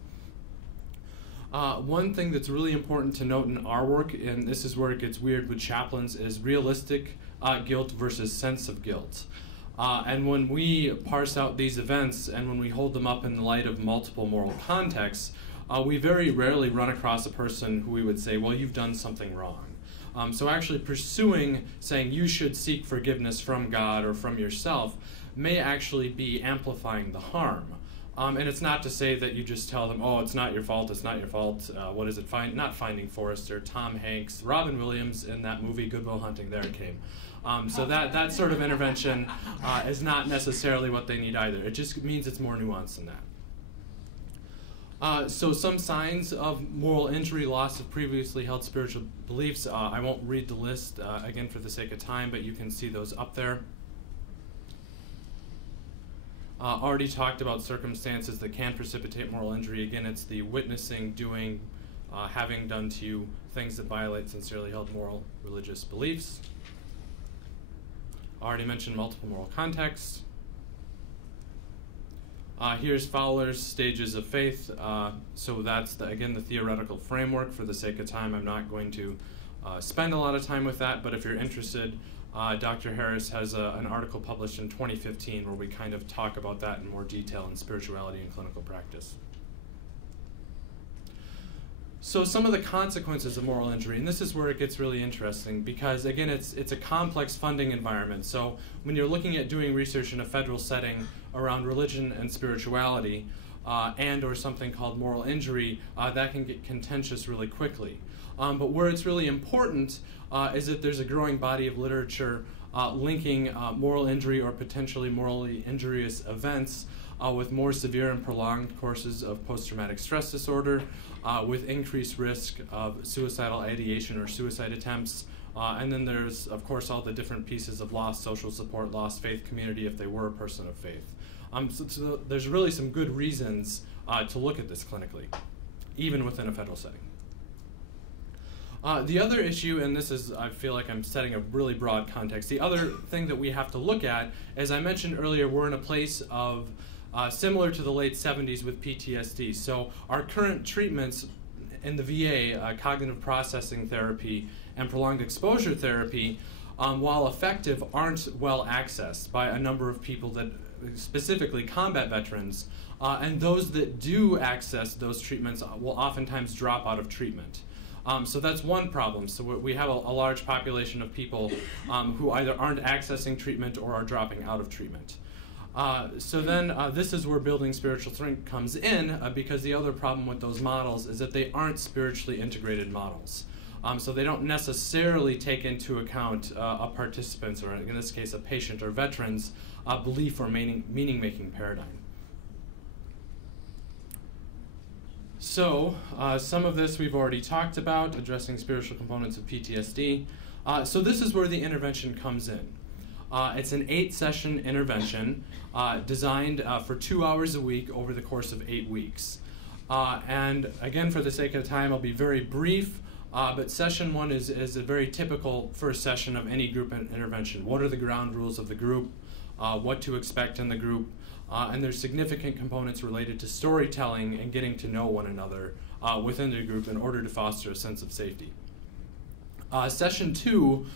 One thing that's really important to note in our work, and this is where it gets weird with chaplains, is realistic guilt versus sense of guilt. And when we parse out these events and when we hold them up in the light of multiple moral contexts, we very rarely run across a person who we would say, well, you've done something wrong. So actually pursuing saying you should seek forgiveness from God or from yourself may actually be amplifying the harm. And it's not to say that you just tell them, oh, it's not your fault, it's not your fault. What is it? Not Finding Forrester, Tom Hanks, Robin Williams in that movie Good Will Hunting, there it came. So that sort of intervention is not necessarily what they need either. It just means it's more nuanced than that. So some signs of moral injury, loss of previously held spiritual beliefs. I won't read the list again for the sake of time, but you can see those up there. Already talked about circumstances that can precipitate moral injury. Again, it's the witnessing, doing, having done to you things that violate sincerely held moral religious beliefs. Already mentioned multiple moral contexts. Here's Fowler's stages of faith. So that's, again, the theoretical framework. For the sake of time, I'm not going to spend a lot of time with that, but if you're interested, Dr. Harris has an article published in 2015 where we kind of talk about that in more detail in Spirituality and Clinical Practice. So some of the consequences of moral injury, and this is where it gets really interesting because, again, it's a complex funding environment. So when you're looking at doing research in a federal setting around religion and spirituality and or something called moral injury, that can get contentious really quickly. But where it's really important is that there's a growing body of literature linking moral injury or potentially morally injurious events with more severe and prolonged courses of post-traumatic stress disorder, with increased risk of suicidal ideation or suicide attempts. And then there's, of course, all the different pieces of lost social support, lost faith community if they were a person of faith. So there's really some good reasons to look at this clinically, even within a federal setting. The other issue, and this is, I feel like I'm setting a really broad context, the other thing that we have to look at, as I mentioned earlier, we're in a place of similar to the late 70s with PTSD. So our current treatments in the VA, cognitive processing therapy and prolonged exposure therapy, while effective, aren't well accessed by a number of people that, specifically combat veterans, and those that do access those treatments will oftentimes drop out of treatment. So that's one problem. So we have a large population of people who either aren't accessing treatment or are dropping out of treatment. So then this is where building spiritual strength comes in, because the other problem with those models is that they aren't spiritually integrated models. So they don't necessarily take into account a participant's, or in this case a patient or veteran's, belief or meaning-making paradigm. So some of this we've already talked about, addressing spiritual components of PTSD. So this is where the intervention comes in. It's an 8-session intervention designed for 2 hours a week over the course of 8 weeks. And again, for the sake of time, I'll be very brief, but session 1 is a very typical first session of any group intervention. What are the ground rules of the group? What to expect in the group? And there's significant components related to storytelling and getting to know one another within the group in order to foster a sense of safety. Session 2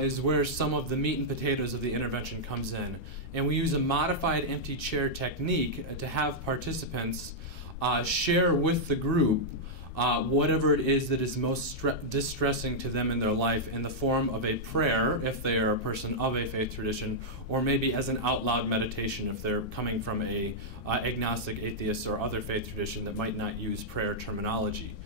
is where some of the meat and potatoes of the intervention comes in. And we use a modified empty chair technique to have participants share with the group whatever it is that is most distressing to them in their life in the form of a prayer, if they are a person of a faith tradition, or maybe as an out loud meditation if they're coming from a agnostic, atheist, or other faith tradition that might not use prayer terminology.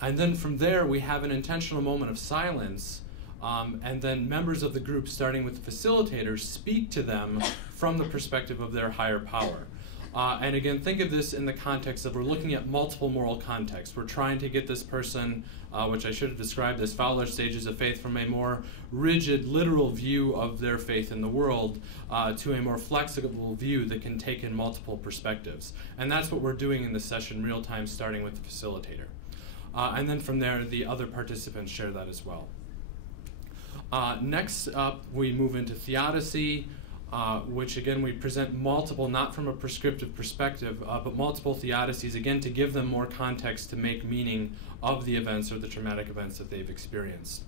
And then from there, we have an intentional moment of silence, and then members of the group, starting with the facilitators, speak to them from the perspective of their higher power. And again, think of this in the context of we're looking at multiple moral contexts. We're trying to get this person, which I should have described as Fowler stages of faith, from a more rigid, literal view of their faith in the world to a more flexible view that can take in multiple perspectives. And that's what we're doing in this session real time, starting with the facilitator. And then from there, the other participants share that as well. Next up, we move into theodicy, which again we present multiple, not from a prescriptive perspective, but multiple theodicies, again to give them more context to make meaning of the events or the traumatic events that they've experienced.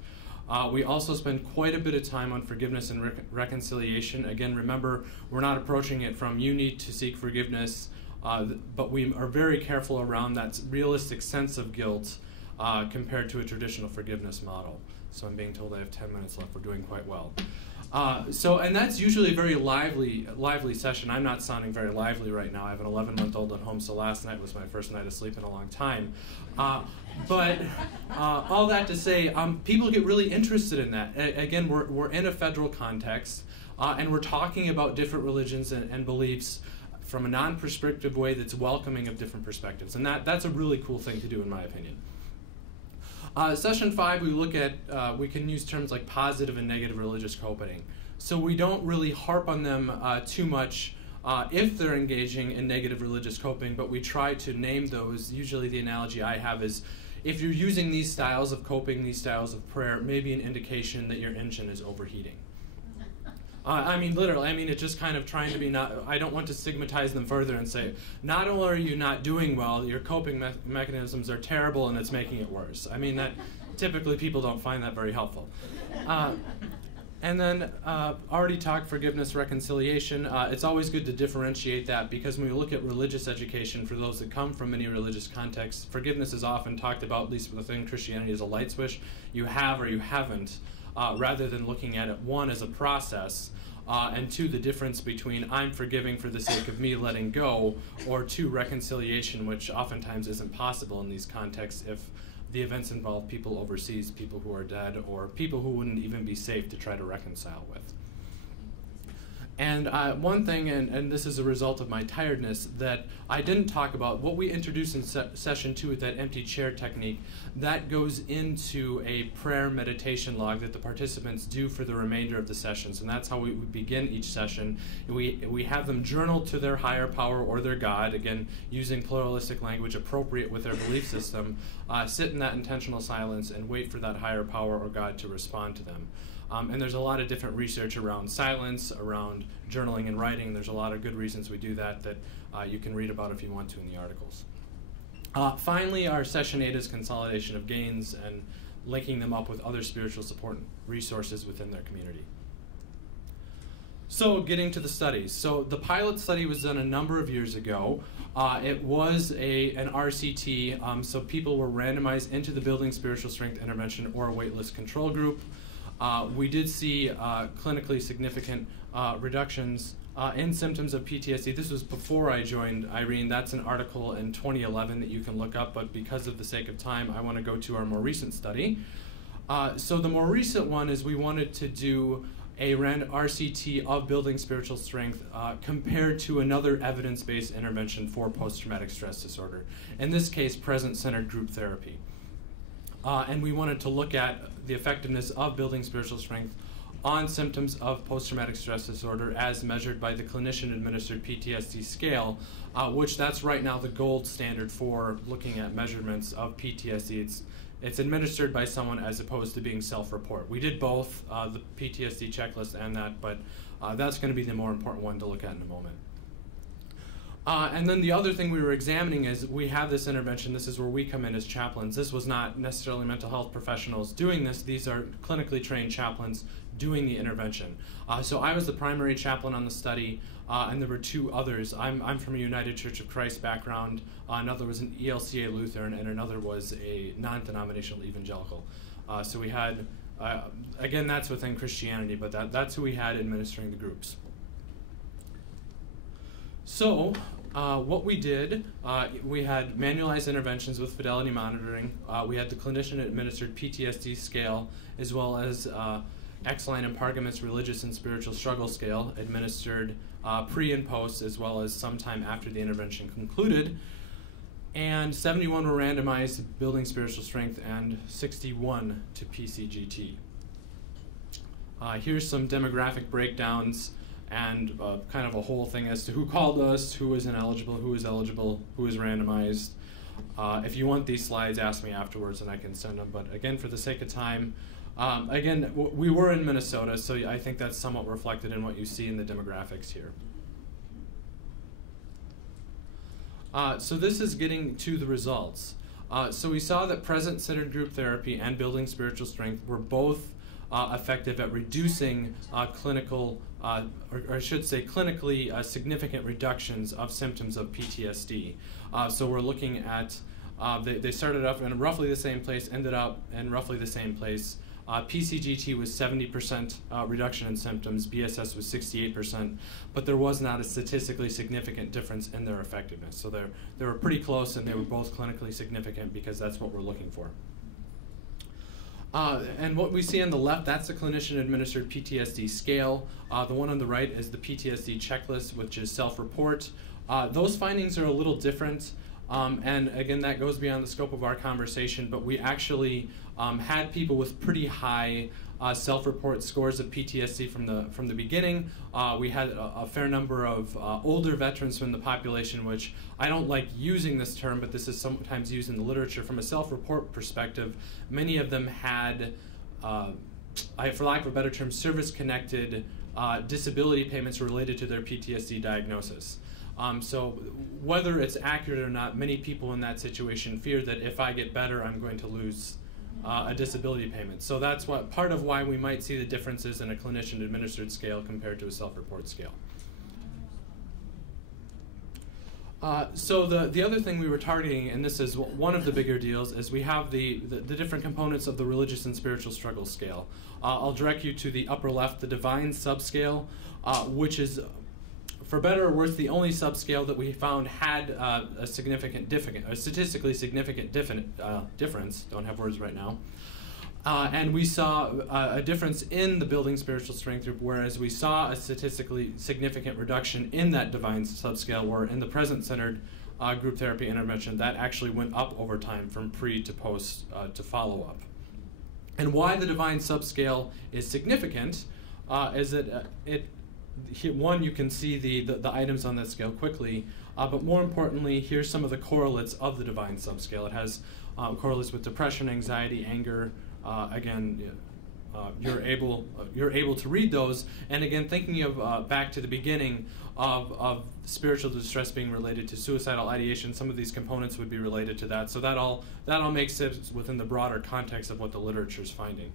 We also spend quite a bit of time on forgiveness and reconciliation. Again, remember, we're not approaching it from you need to seek forgiveness, but we are very careful around that realistic sense of guilt compared to a traditional forgiveness model. So I'm being told I have 10 minutes left. We're doing quite well. And that's usually a very lively session. I'm not sounding very lively right now. I have an 11-month-old at home, so last night was my first night of sleep in a long time. But all that to say, people get really interested in that. Again, we're in a federal context, and we're talking about different religions and beliefs from a non-prescriptive way that's welcoming of different perspectives. And that's a really cool thing to do, in my opinion. Session 5, we look at, we can use terms like positive and negative religious coping. So we don't really harp on them too much if they're engaging in negative religious coping, but we try to name those. Usually the analogy I have is, if you're using these styles of coping, these styles of prayer, maybe an indication that your engine is overheating. I mean, literally, I mean, it's just kind of trying to be I don't want to stigmatize them further and say, not only are you not doing well, your coping mechanisms are terrible and it's making it worse. I mean, that typically people don't find that very helpful. And then already talked forgiveness, reconciliation. It's always good to differentiate that, because when we look at religious education for those that come from many religious contexts, forgiveness is often talked about, at least within Christianity, as a light switch. You have or you haven't, rather than looking at it, one, as a process, and two, the difference between I'm forgiving for the sake of me letting go, or two, reconciliation, which oftentimes isn't possible in these contexts if the events involve people overseas, people who are dead, or people who wouldn't even be safe to try to reconcile with. And one thing, and this is a result of my tiredness, that I didn't talk about, what we introduced in session 2 with that empty chair technique, that goes into a prayer meditation log that the participants do for the remainder of the sessions. And that's how we begin each session. We have them journal to their higher power or their God, again, using pluralistic language appropriate with their belief system, sit in that intentional silence and wait for that higher power or God to respond to them. And there's a lot of different research around silence, around journaling and writing. There's a lot of good reasons we do that you can read about if you want to in the articles. Finally, our session 8 is consolidation of gains and linking them up with other spiritual support resources within their community. So getting to the studies. So the pilot study was done a number of years ago. It was an RCT, so people were randomized into the Building Spiritual Strength Intervention or a waitlist control group. We did see clinically significant reductions in symptoms of PTSD. This was before I joined Irene. That's an article in 2011 that you can look up, but because of the sake of time, I want to go to our more recent study. So the more recent one is we wanted to do a RCT of building spiritual strength compared to another evidence-based intervention for post-traumatic stress disorder. In this case, present-centered group therapy. And we wanted to look at the effectiveness of building spiritual strength on symptoms of post-traumatic stress disorder as measured by the clinician-administered PTSD scale, which that's right now the gold standard for looking at measurements of PTSD. It's administered by someone as opposed to being self-report. We did both, the PTSD checklist and that, but that's going to be the more important one to look at in a moment. And then the other thing we were examining is we have this intervention. This is where we come in as chaplains. This was not necessarily mental health professionals doing this. These are clinically trained chaplains doing the intervention. So I was the primary chaplain on the study, and there were 2 others. I'm from a United Church of Christ background. Another was an ELCA Lutheran, and another was a non-denominational evangelical. So we had, again, that's within Christianity, but that's who we had administering the groups. So what we did, we had manualized interventions with fidelity monitoring. We had the clinician-administered PTSD scale, as well as Icahn and Pargament's religious and spiritual struggle scale, administered pre and post, as well as sometime after the intervention concluded. And 71 were randomized to building spiritual strength and 61 to PCGT. Here's some demographic breakdowns and kind of a whole thing as to who called us, who was ineligible, who was eligible, who was randomized. If you want these slides, ask me afterwards and I can send them. But again, for the sake of time, again, we were in Minnesota, so I think that's somewhat reflected in what you see in the demographics here. So this is getting to the results. So we saw that present-centered group therapy and building spiritual strength were both effective at reducing clinical, or I should say clinically significant reductions of symptoms of PTSD. So we're looking at, they started off in roughly the same place, ended up in roughly the same place PCGT was 70% reduction in symptoms, BSS was 68%, but there was not a statistically significant difference in their effectiveness. So they were pretty close, and they were both clinically significant because that's what we're looking for. And what we see on the left, that's the clinician-administered PTSD scale. The one on the right is the PTSD checklist, which is self-report. Those findings are a little different, and again, that goes beyond the scope of our conversation, but we actually had people with pretty high self-report scores of PTSD from the beginning. We had a fair number of older veterans from the population, which I don't like using this term, but this is sometimes used in the literature. From a self-report perspective, many of them had, for lack of a better term, service-connected disability payments related to their PTSD diagnosis. So whether it's accurate or not, many people in that situation fear that if I get better, I'm going to lose a disability payment. So that's part of why we might see the differences in a clinician-administered scale compared to a self-report scale. So the other thing we were targeting, and this is one of the bigger deals, is we have the different components of the religious and spiritual struggle scale. I'll direct you to the upper left, the divine subscale, which is, for better or worse, the only subscale that we found had a statistically significant difference. Don't have words right now. And we saw a difference in the building spiritual strength group, whereas we saw a statistically significant reduction in that divine subscale, where in the present-centered group therapy intervention, that actually went up over time from pre to post to follow-up. And why the divine subscale is significant is that one, you can see the items on that scale quickly, but more importantly, here's some of the correlates of the divine subscale. It has correlates with depression, anxiety, anger. Again, you're able to read those. And again, thinking of back to the beginning of spiritual distress being related to suicidal ideation, some of these components would be related to that. So that all makes sense within the broader context of what the literature is finding.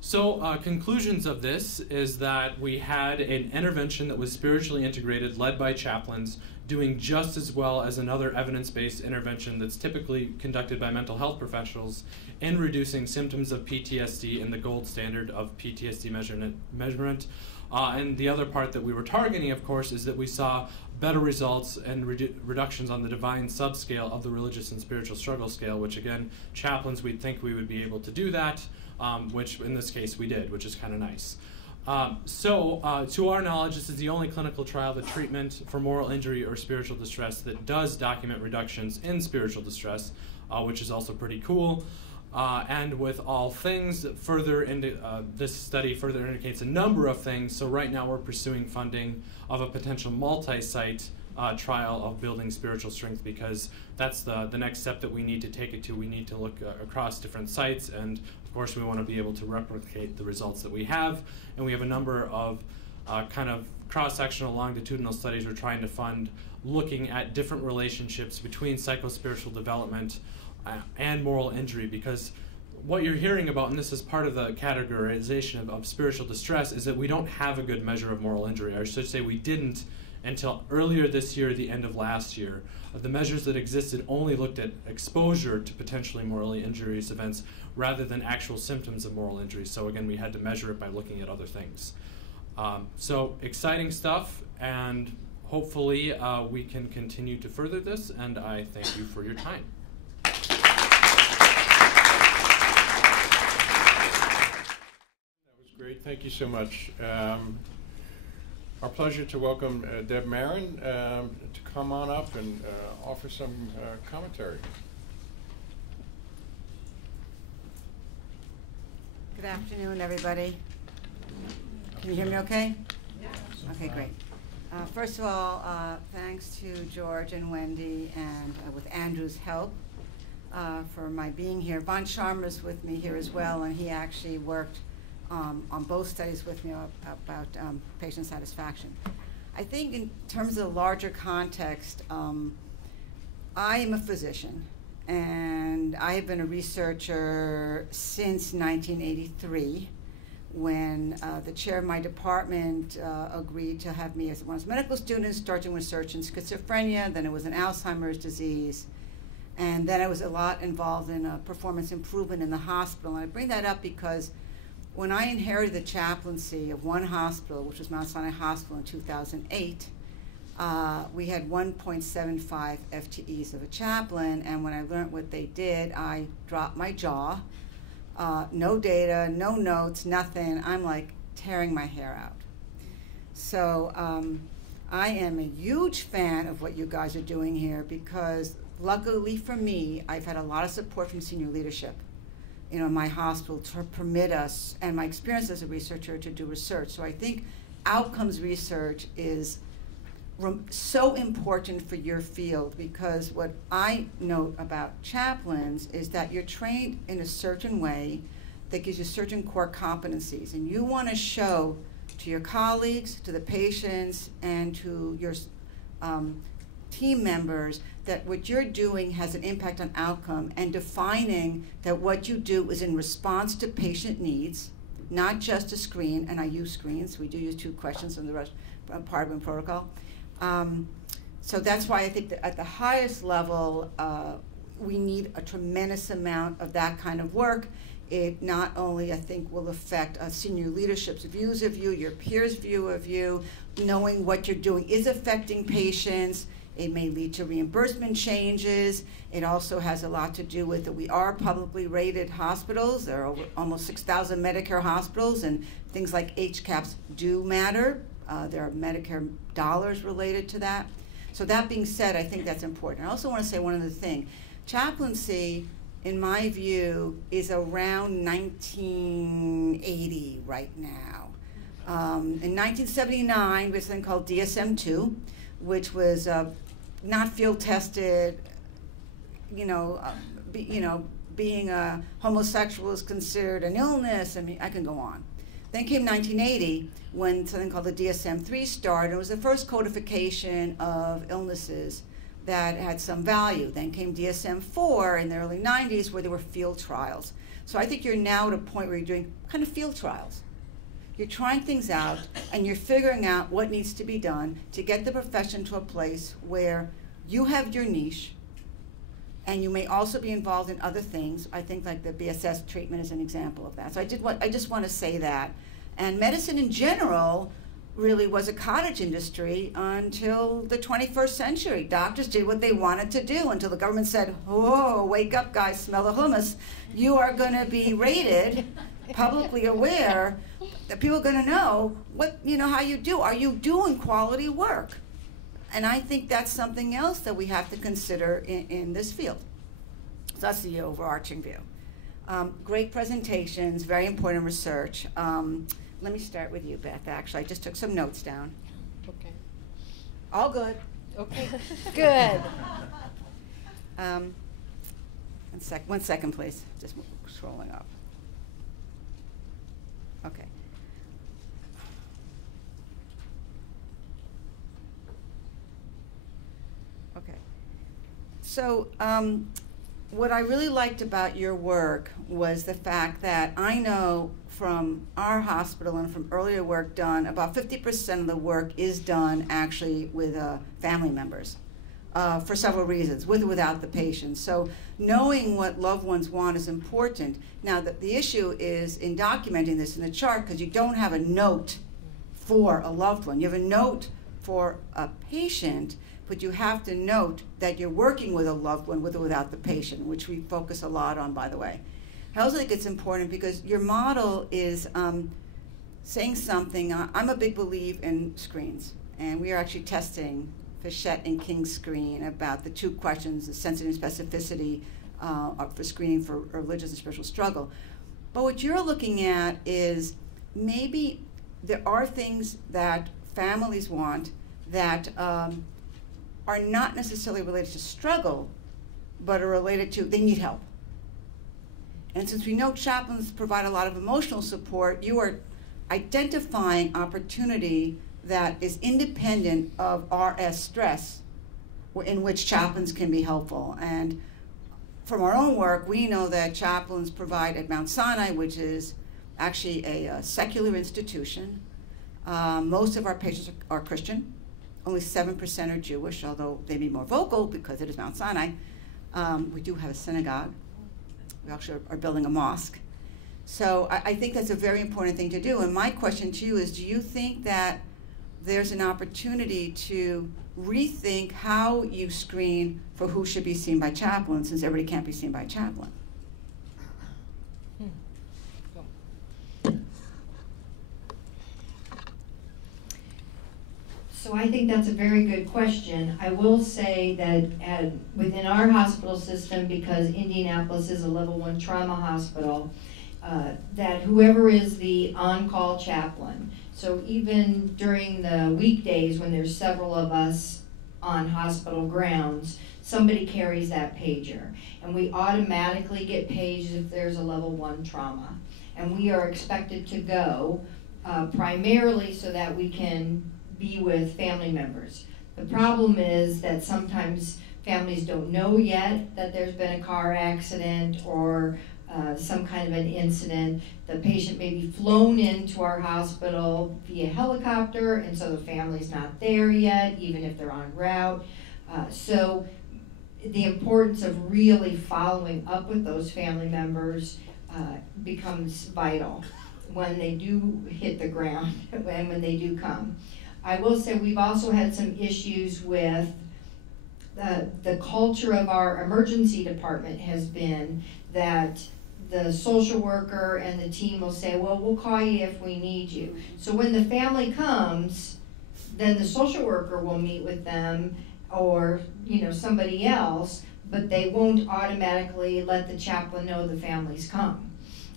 So conclusions of this is that we had an intervention that was spiritually integrated, led by chaplains, doing just as well as another evidence-based intervention that's typically conducted by mental health professionals in reducing symptoms of PTSD in the gold standard of PTSD measurement. And the other part that we were targeting, of course, is that we saw better results and reductions on the divine subscale of the religious and spiritual struggle scale, which again, chaplains, we'd think we would be able to do that, which in this case we did, which is kind of nice. To our knowledge, this is the only clinical trial of the treatment for moral injury or spiritual distress that does document reductions in spiritual distress, which is also pretty cool. And with all things, this study further indicates a number of things. So right now we're pursuing funding of a potential multi-site trial of building spiritual strength, because that's the next step that we need to take it to. We need to look across different sites, and of course we want to be able to replicate the results that we have. And we have a number of kind of cross-sectional longitudinal studies we're trying to fund, looking at different relationships between psychospiritual development and moral injury, because what you're hearing about, and this is part of the categorization of spiritual distress, is that we don't have a good measure of moral injury. Or I should say we didn't until earlier this year, the end of last year. The measures that existed only looked at exposure to potentially morally injurious events rather than actual symptoms of moral injury. So again, we had to measure it by looking at other things. So exciting stuff, and hopefully we can continue to further this, and I thank you for your time. That was great. Thank you so much. Our pleasure to welcome Deb Marin to come on up and offer some commentary. Good afternoon, everybody. Can you hear me okay? Yes. Okay, great. First of all, thanks to George and Wendy, and with Andrew's help for my being here. Von Sharma's with me here as well, and he actually worked on both studies with me about patient satisfaction. I think in terms of the larger context, I am a physician, and I have been a researcher since 1983, when the chair of my department agreed to have me as one of his medical students, starting research in schizophrenia, then it was in Alzheimer's disease, And then I was a lot involved in performance improvement in the hospital. And I bring that up because when I inherited the chaplaincy of one hospital, which was Mount Sinai Hospital in 2008, we had 1.75 FTEs of a chaplain, and when I learned what they did, I dropped my jaw. No data, no notes, nothing. I'm like tearing my hair out. So I am a huge fan of what you guys are doing here because luckily for me, I've had a lot of support from senior leadership, in my hospital to permit us, and my experience as a researcher, to do research. So I think outcomes research is so important for your field, because what I note about chaplains is that you're trained in a certain way that gives you certain core competencies, and you want to show to your colleagues, to the patients, and to your team members that what you're doing has an impact on outcome, and defining that what you do is in response to patient needs, not just a screen, and I use screens. We do use 2 questions from the rest part of the protocol. So that's why I think that at the highest level, we need a tremendous amount of that kind of work. It not only, I think, will affect senior leadership's views of you, your peers' view of you, knowing what you're doing is affecting patients. It may lead to reimbursement changes. It also has a lot to do with that we are publicly rated hospitals. There are over almost 6,000 Medicare hospitals, and things like HCAHPS do matter. There are Medicare dollars related to that. So that being said, I think that's important. I also want to say one other thing. Chaplaincy, in my view, is around 1980 right now. In 1979, we had something called DSM-2, which was not field tested. Being a homosexual is considered an illness. I mean, I can go on. Then came 1980, when something called the DSM-3 started. It was the first codification of illnesses that had some value. Then came DSM-4 in the early 90s, where there were field trials. So I think you're now at a point where you're doing kind of field trials. You're trying things out, and you're figuring out what needs to be done to get the profession to a place where you have your niche, and you may also be involved in other things. I think like the BSS treatment is an example of that. So I just want to say that. And medicine in general really was a cottage industry until the 21st century. Doctors did what they wanted to do until the government said, "Whoa, wake up, guys, smell the hummus. You are going to be rated, publicly aware, that people are going to know how you do. Are you doing quality work?" And I think that's something else that we have to consider in this field. So that's the overarching view. Great presentations, very important research. Let me start with you, Beth, actually. I just took some notes down. Okay. All good. Okay. Good. 1 second, please. Just scrolling up. Okay. Okay. So what I really liked about your work was the fact that I know from our hospital and from earlier work done, about 50% of the work is done actually with family members for several reasons, with or without the patient. So knowing what loved ones want is important. Now, the issue is in documenting this in the chart, because you don't have a note for a loved one. You have a note for a patient, but you have to note that you're working with a loved one with or without the patient, which we focus a lot on, by the way. I also think it's important because your model is saying something. I'm a big believer in screens, and we are actually testing Fischette and King's screen about the 2 questions, the sensitive specificity for screening for religious and spiritual struggle. But what you're looking at is maybe there are things that families want that are not necessarily related to struggle, but are related to they need help. And since we know chaplains provide a lot of emotional support, you are identifying opportunity that is independent of RS stress, in which chaplains can be helpful. And from our own work, we know that chaplains provide at Mount Sinai, which is actually a secular institution. Most of our patients are Christian. Only 7% are Jewish, although they be more vocal because it is Mount Sinai. We do have a synagogue. We actually are building a mosque. So I think that's a very important thing to do. And my question to you is, do you think that there's an opportunity to rethink how you screen for who should be seen by chaplain, since everybody can't be seen by a chaplain? So I think that's a very good question. I will say that within our hospital system, because Indianapolis is a level 1 trauma hospital, that whoever is the on-call chaplain, so even during the weekdays when there's several of us on hospital grounds, somebody carries that pager. And we automatically get paged if there's a level 1 trauma. And we are expected to go primarily so that we can be with family members. The problem is that sometimes families don't know yet that there's been a car accident or some kind of an incident. The patient may be flown into our hospital via helicopter, and so the family's not there yet, even if they're en route. So the importance of really following up with those family members becomes vital when they do hit the ground and when they do come. I will say we've also had some issues with the culture of our emergency department has been that the social worker and the team will say, well, we'll call you if we need you. So when the family comes, then the social worker will meet with them or somebody else, but they won't automatically let the chaplain know the family's come.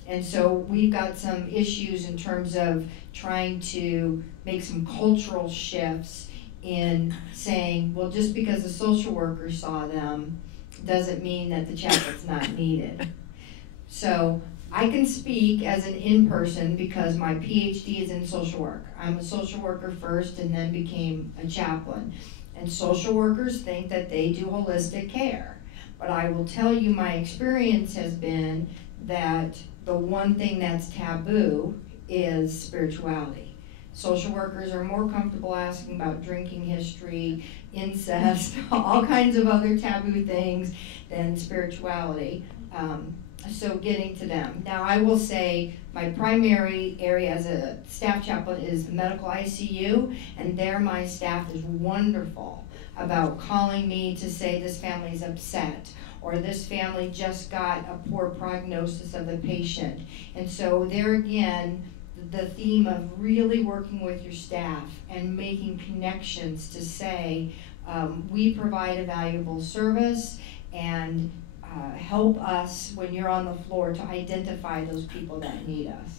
And so we've got some issues in terms of trying to make some cultural shifts in saying, well, just because the social worker saw them doesn't mean that the chaplain's not needed. So I can speak as an in-person because my PhD is in social work. I'm a social worker first and then became a chaplain. And social workers think that they do holistic care. But I will tell you my experience has been that the one thing that's taboo is spirituality. Social workers are more comfortable asking about drinking history, incest, all kinds of other taboo things than spirituality. So getting to them. Now I will say my primary area as a staff chaplain is the medical ICU, and there my staff is wonderful about calling me to say this family's upset, or this family just got a poor prognosis of the patient. And so there again, the theme of really working with your staff and making connections to say, we provide a valuable service, and help us when you're on the floor to identify those people that need us.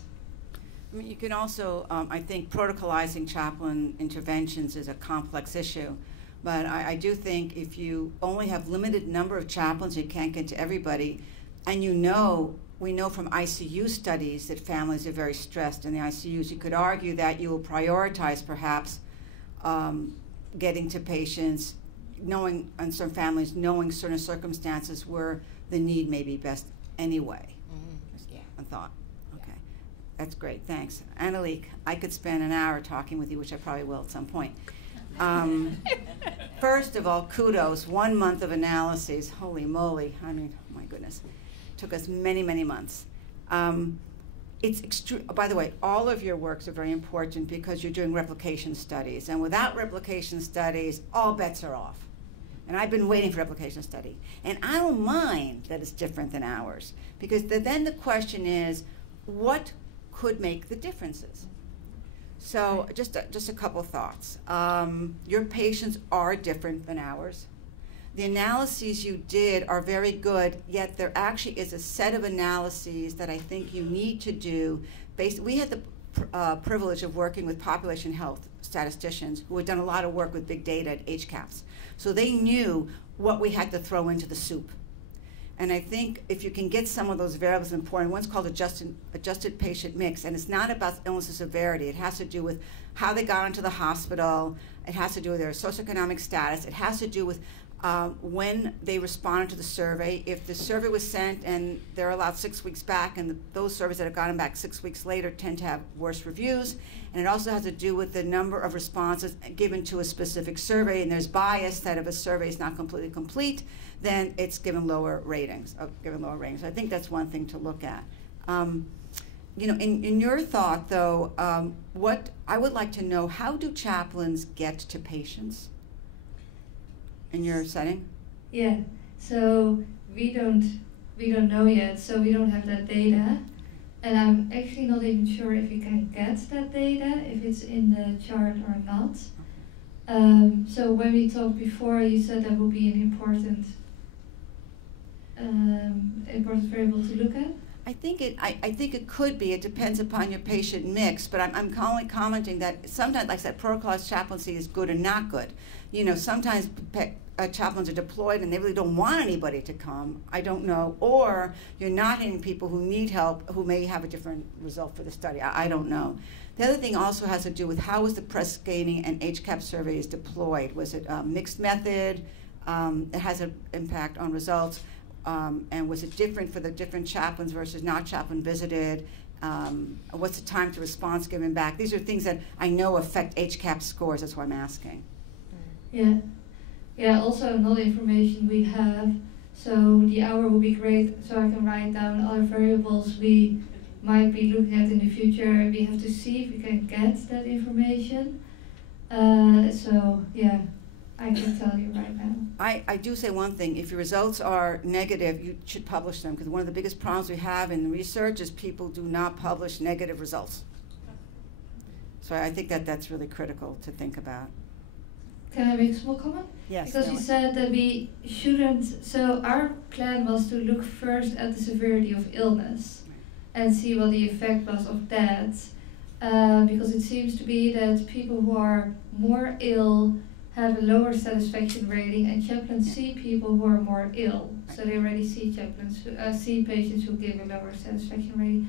I mean, you can also, I think protocolizing chaplain interventions is a complex issue. But I do think if you only have limited number of chaplains, you can't get to everybody. And we know from ICU studies that families are very stressed in the ICUs. You could argue that you will prioritize perhaps getting to patients, knowing, and some families knowing certain circumstances where the need may be best anyway. Mm-hmm. Yeah. A thought. Okay. That's great. Thanks. Annelieke, I could spend an hour talking with you, which I probably will at some point. First of all, kudos. 1 month of analyses. Holy moly. I mean, oh my goodness. Took us many, many months. It's by the way, all of your works are very important because you're doing replication studies. And without replication studies, all bets are off. And I've been waiting for replication study. And I don't mind that it's different than ours. Because then the question is, what could make the differences? So just a couple thoughts. Your patients are different than ours. The analyses you did are very good, yet there actually is a set of analyses that I think you need to do. We had the privilege of working with population health statisticians who had done a lot of work with big data at HCAPS. So they knew what we had to throw into the soup. And I think if you can get some of those variables important, one's called adjusted patient mix, and it's not about illness severity. It has to do with how they got into the hospital. It has to do with their socioeconomic status. It has to do with when they responded to the survey. If the survey was sent and they're allowed 6 weeks back, and those surveys that have gotten back 6 weeks later tend to have worse reviews. And it also has to do with the number of responses given to a specific survey, and there's bias that if a survey is not completely complete, then it's given lower ratings. I think that's one thing to look at. In your thought, though, what I would like to know, how do chaplains get to patients in your setting? Yeah, so we don't know yet, so we don't have that data. And I'm actually not even sure if we can get that data, if it's in the chart or not. So when we talked before, you said that would be an important variable to look at. I think it could be. It depends upon your patient mix, but I'm only commenting that sometimes, like I said, protocolized chaplaincy is good and not good. Sometimes chaplains are deployed and they really don't want anybody to come. I don't know. Or you're not hitting people who need help, who may have a different result for the study. I don't know. The other thing also has to do with how was the press scanning and HCAP surveys deployed. Was it a mixed method? It has an impact on results. And was it different for the different chaplains versus not chaplain visited? What's the time to response given back? These are things that I know affect HCAP scores. That's why I'm asking. Yeah, also another information we have. So the hour would be great, so I can write down other variables we might be looking at in the future. We have to see if we can get that information. So yeah, I can tell you right now. I do say one thing. If your results are negative, you should publish them, because one of the biggest problems we have in research is people do not publish negative results. So I think that's really critical to think about. Can I make a small comment? Yes. Because you said that we shouldn't, so our plan was to look first at the severity of illness and see what the effect was of that. Because it seems to be that people who are more ill have a lower satisfaction rating, and chaplains see people who are more ill. So they already see chaplains, see patients who give a lower satisfaction rating.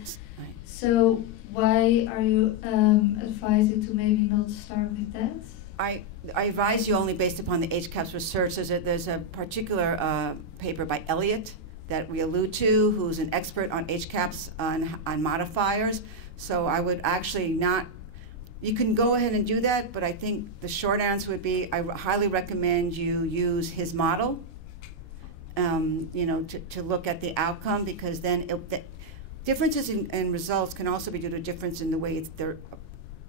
So why are you advising to maybe not start with that? I advise you only based upon the HCAPS research. There's a particular paper by Elliott that we allude to, who's an expert on HCAPS on modifiers. So I would actually not, you can go ahead and do that, but I think the short answer would be I highly recommend you use his model, to look at the outcome, because then the differences in results can also be due to difference in the way they're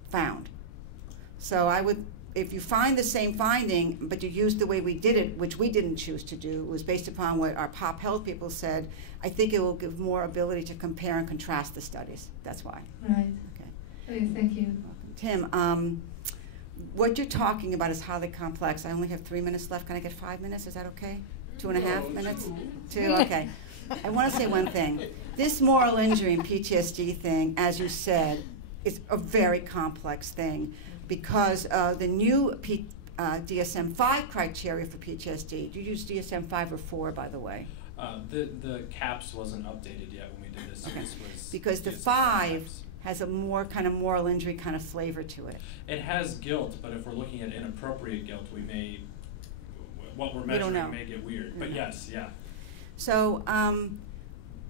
found. So I would, if you find the same finding, but you use the way we did it, which we didn't choose to do, was based upon what our pop health people said, I think it will give more ability to compare and contrast the studies. That's why. Right. Okay, thank you. Tim, what you're talking about is highly complex. I only have 3 minutes left. Can I get 5 minutes? Is that okay? 2.5 minutes? 2, okay. I want to say one thing. This moral injury and PTSD thing, as you said, is a very complex thing, because the new DSM-5 criteria for PTSD, do you use DSM-5 or 4, by the way? The CAPS wasn't updated yet when we did this. Okay. This was because the 5 has a more kind of moral injury kind of flavor to it. It has guilt, but if we're looking at inappropriate guilt, we may, what we're measuring may get weird. But yes, yeah. So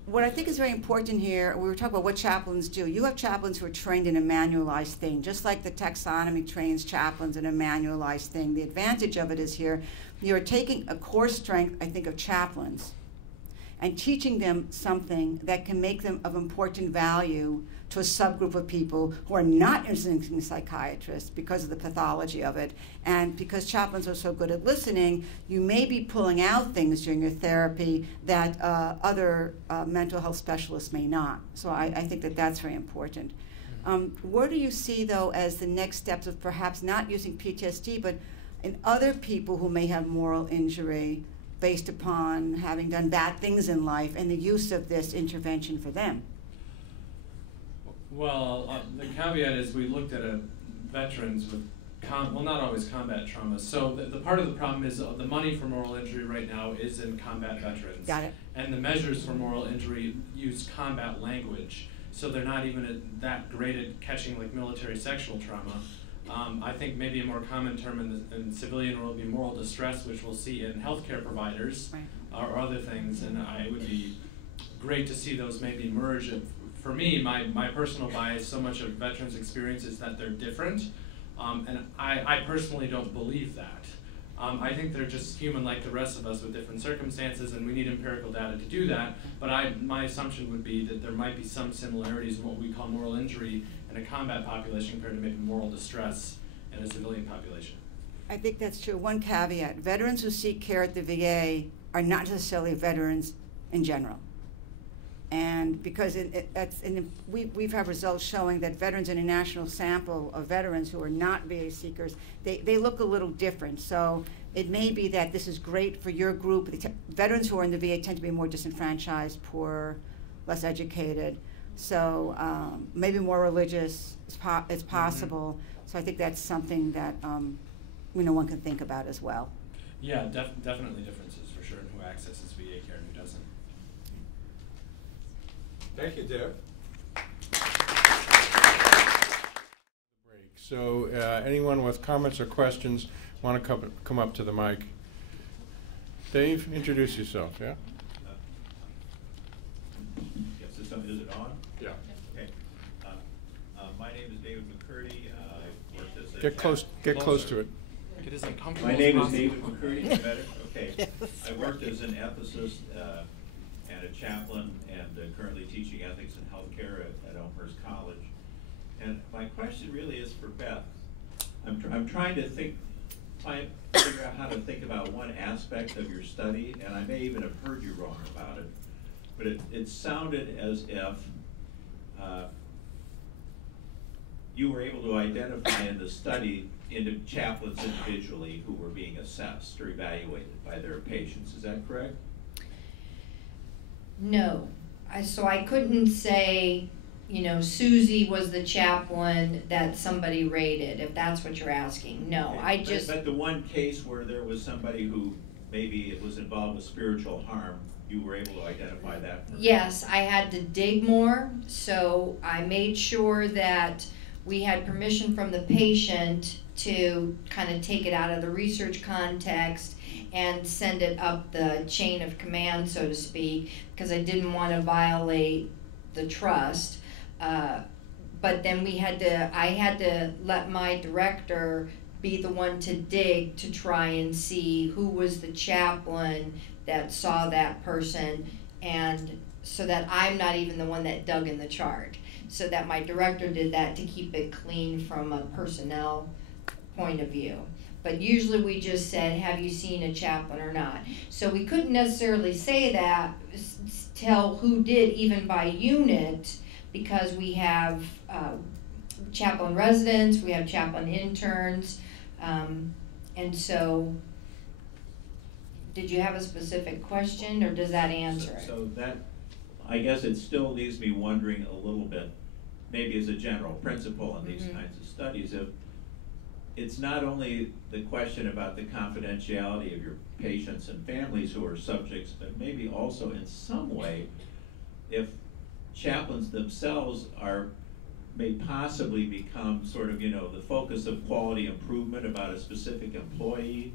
what I think is very important here, we were talking about what chaplains do. You have chaplains who are trained in a manualized thing, just like the taxonomy trains chaplains in a manualized thing. The advantage of it is here, you're taking a core strength, I think, of chaplains and teaching them something that can make them of important value to a subgroup of people who are not interested in psychiatrists because of the pathology of it. And because chaplains are so good at listening, you may be pulling out things during your therapy that other mental health specialists may not. So I think that that's very important. What do you see, though, as the next steps of perhaps not using PTSD, but in other people who may have moral injury based upon having done bad things in life, and the use of this intervention for them? Well, the caveat is we looked at veterans with, well, not always combat trauma. So the part of the problem is the money for moral injury right now is in combat veterans. Got it. And the measures for moral injury use combat language. So they're not even that great at catching like military sexual trauma. I think maybe a more common term in the civilian world would be moral distress, which we'll see in healthcare providers or other things, and it would be great to see those maybe merge. For me, my personal bias, so much of veterans' experience is that they're different, and I personally don't believe that. I think they're just human like the rest of us with different circumstances, and we need empirical data to do that, but my assumption would be that there might be some similarities in what we call moral injury in a combat population compared to maybe moral distress in a civilian population. I think that's true. One caveat, veterans who seek care at the VA are not necessarily veterans in general. And because we've had results showing that veterans in a national sample of veterans who are not VA seekers, they look a little different. So it may be that this is great for your group. Veterans who are in the VA tend to be more disenfranchised, poor, less educated. So maybe more religious is possible. So I think that's something that one can think about as well. Yeah, definitely differences for sure in who accesses VA care and who doesn't. Thank you, Deb. So anyone with comments or questions want to come up to the mic? Dave, introduce yourself, yeah? Yes, is it on? Yeah. Okay. My name is David McCurdy. I worked as a Get close to it. It is uncomfortable. My name is David McCurdy. Better? Okay. Yes. I worked as an ethicist and a chaplain, and currently teaching ethics in healthcare at Elmhurst College. And my question really is for Beth. I'm trying to figure out how to think about one aspect of your study, and I may even have heard you wrong about it, but it sounded as if you were able to identify in the study chaplains individually who were being assessed or evaluated by their patients. Is that correct? No. So I couldn't say, Susie was the chaplain that somebody rated, if that's what you're asking. No, okay. But the one case where there was somebody who maybe it was involved with spiritual harm, you were able to identify that person? Yes, I had to dig more, so I made sure that we had permission from the patient to kind of take it out of the research context and send it up the chain of command, so to speak, because I didn't want to violate the trust. But then I had to let my director be the one to dig to try and see who was the chaplain that saw that person, and so that I'm not even the one that dug in the chart. So that my director did that to keep it clean from a personnel point of view. But usually we just said, have you seen a chaplain or not? So we couldn't necessarily say that, tell who did even by unit, because we have chaplain residents, we have chaplain interns, and so, did you have a specific question, or does that answer it? So that, I guess it still leaves me wondering a little bit, maybe as a general principle in these kinds of studies, if it's not only the question about the confidentiality of your patients and families who are subjects, but maybe also in some way, if chaplains themselves may possibly become sort of, the focus of quality improvement about a specific employee.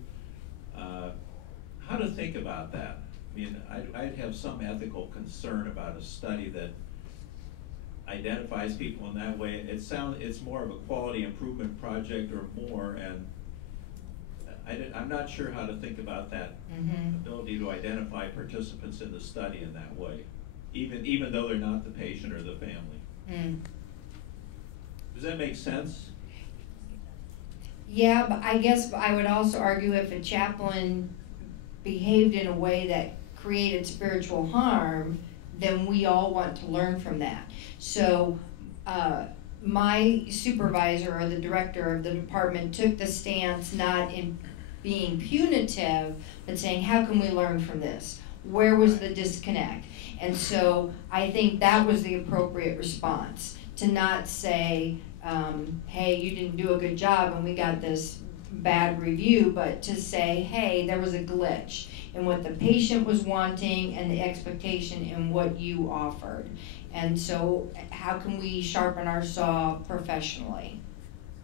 How to think about that? I mean, I'd have some ethical concern about a study that identifies people in that way. It's more of a quality improvement project or more, and I'm not sure how to think about that ability to identify participants in the study in that way, even though they're not the patient or the family. Does that make sense? Yeah, but I guess I would also argue if a chaplain behaved in a way that created spiritual harm, then we all want to learn from that. So my supervisor or the director of the department took the stance not in being punitive, but saying, how can we learn from this? Where was the disconnect? And so I think that was the appropriate response, to not say, hey, you didn't do a good job and we got this bad review, but to say, hey, there was a glitch in what the patient was wanting and the expectation in what you offered. And so how can we sharpen our saw professionally?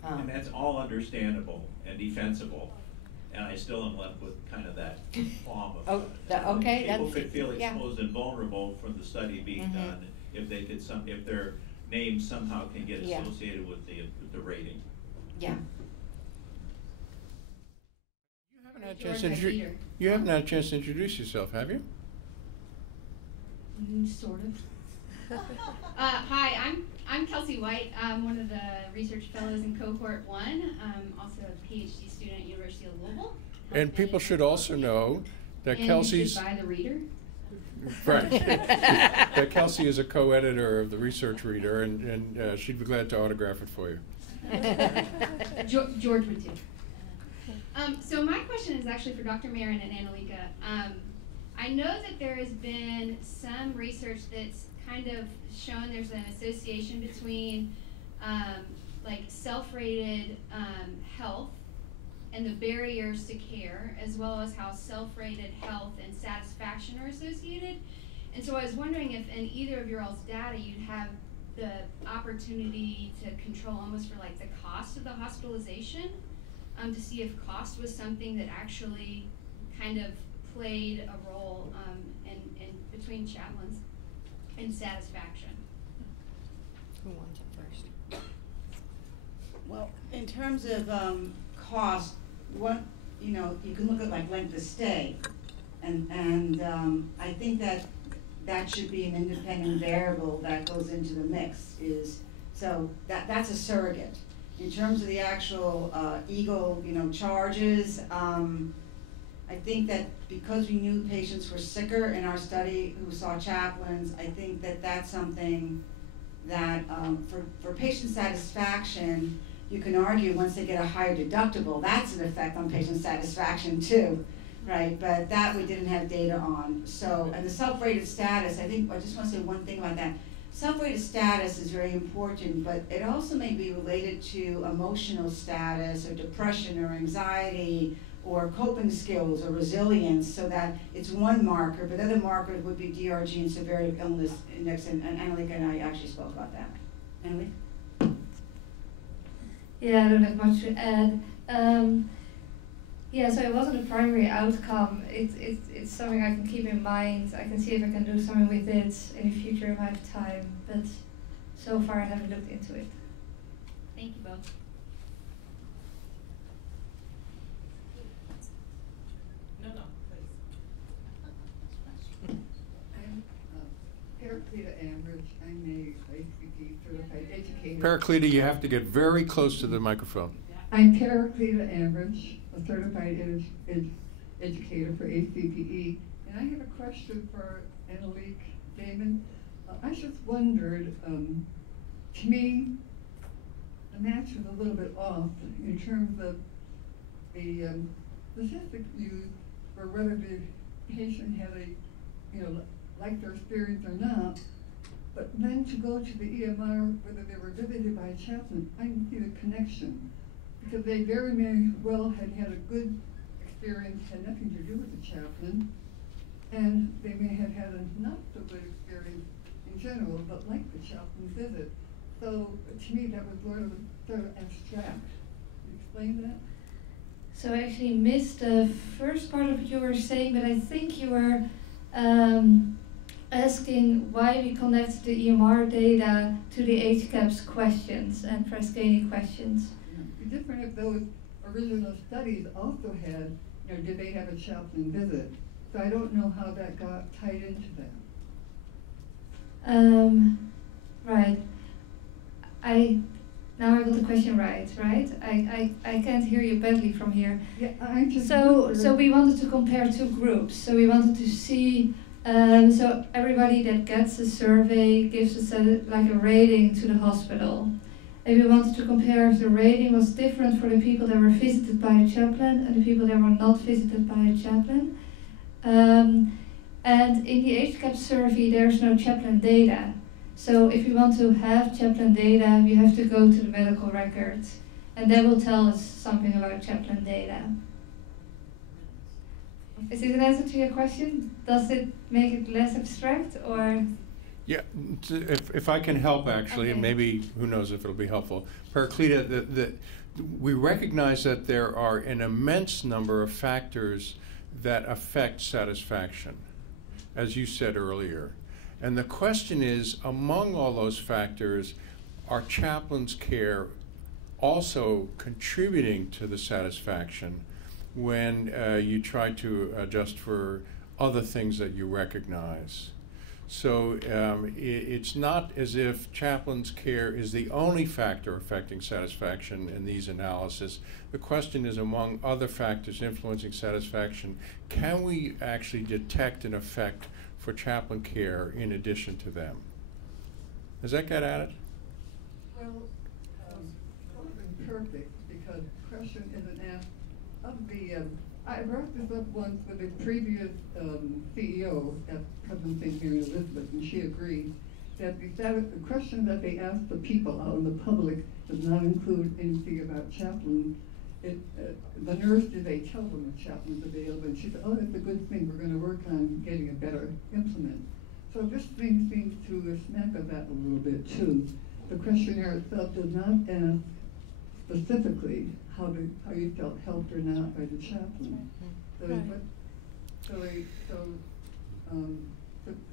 And that's all understandable and defensible. And I still am left with kind of that qualm of okay. people That's, could feel yeah. exposed and vulnerable from the study being done if they could if their name somehow can get associated with the rating. Yeah. You haven't had a chance to introduce yourself, have you? Sort of. Hi, I'm Kelsey White. I'm one of the research fellows in cohort 1. I'm also a PhD student at University of Louisville. And people should also know that Kelsey's... And you should buy the reader. Right. That Kelsey is a co-editor of the Research Reader, and she'd be glad to autograph it for you. George would too. So my question is actually for Dr. Marin and Annelieke. I know that there has been some research that's kind of shown there's an association between like self-rated health and the barriers to care, as well as how self-rated health and satisfaction are associated. And so I was wondering if in either of your all's data you'd have the opportunity to control almost for like the cost of the hospitalization, to see if cost was something that actually kind of played a role in between chaplains and satisfaction. Who wants it first? Well, in terms of cost, you can look at like length of stay, and I think that should be an independent variable that goes into the mix. So that's a surrogate. In terms of the actual charges, I think that because we knew patients were sicker in our study who saw chaplains, I think that that's something that for patient satisfaction, you can argue once they get a higher deductible, that's an effect on patient satisfaction too, right? But that we didn't have data on. So, and the self-rated status, I just want to say one thing about that. Self-rated status is very important, but it also may be related to emotional status or depression or anxiety or coping skills or resilience, so that it's one marker, but other markers would be DRG and severity of illness index, and Annelieke and I actually spoke about that. Annelieke? Yeah, I don't have much to add. Yeah, so it wasn't a primary outcome. It's something I can keep in mind. I can see if I can do something with it in the future if I have time, but so far I haven't looked into it. Thank you both. No, please. I'm Paracleta Ambridge. I'm a ACPE certified educator. Paracleta, you have to get very close to the microphone. I'm Paracleta Ambridge, a certified educator for ACPE. And I have a question for Annelieke, Damen. I just wondered, to me, the match was a little bit off in terms of the statistics used for whether the patient had liked their experience or not. But then to go to the EMR, whether they were visited by a chaplain, I can see the connection. Because they very may well had a good experience, had nothing to do with the chaplain, and they may have had a not so good experience in general, but like the chaplain visit. So to me that was sort of abstract. Can you explain that? So I actually missed the first part of what you were saying, but I think you were asking why we connect the EMR data to the HCAPS questions and Press-Ganey questions. It'd be different if those original studies also had, did they have a chaplain visit? So I don't know how that got tied into that. Right. Now I got the question right? I can't hear you badly from here. Yeah, I just so we wanted to compare two groups. So we wanted to see, so everybody that gets a survey gives a rating to the hospital. And we wanted to compare if the rating was different for the people that were visited by a chaplain and the people that were not visited by a chaplain. And in the HCAP survey, there's no chaplain data. So if you want to have chaplain data, you have to go to the medical records, and that will tell us something about chaplain data. Is this an answer to your question? Does it make it less abstract, or? Yeah, if I can help actually, Okay. and maybe who knows if it'll be helpful. Paracleta, we recognize that there are an immense number of factors that affect satisfaction, as you said earlier. And the question is, among all those factors, are chaplains' care also contributing to the satisfaction when you try to adjust for other things that you recognize? So it's not as if chaplain's care is the only factor affecting satisfaction in these analyses. The question is, among other factors influencing satisfaction, can we actually detect an effect for chaplain care in addition to them? Does that get at it? Well, it would have been perfect because the question isn't asked of the, I brought this up once with the previous CEO at present St. Mary Elizabeth, and she agreed that the question that they asked the people out in the public does not include anything about chaplains. The nurse, did they tell them a chaplain's available? And she said, oh, that's a good thing. We're going to work on getting a better implement. So this thing seems to smack of that a little bit too. The questionnaire itself does not ask specifically how you felt helped or not by the chaplain. So, Right.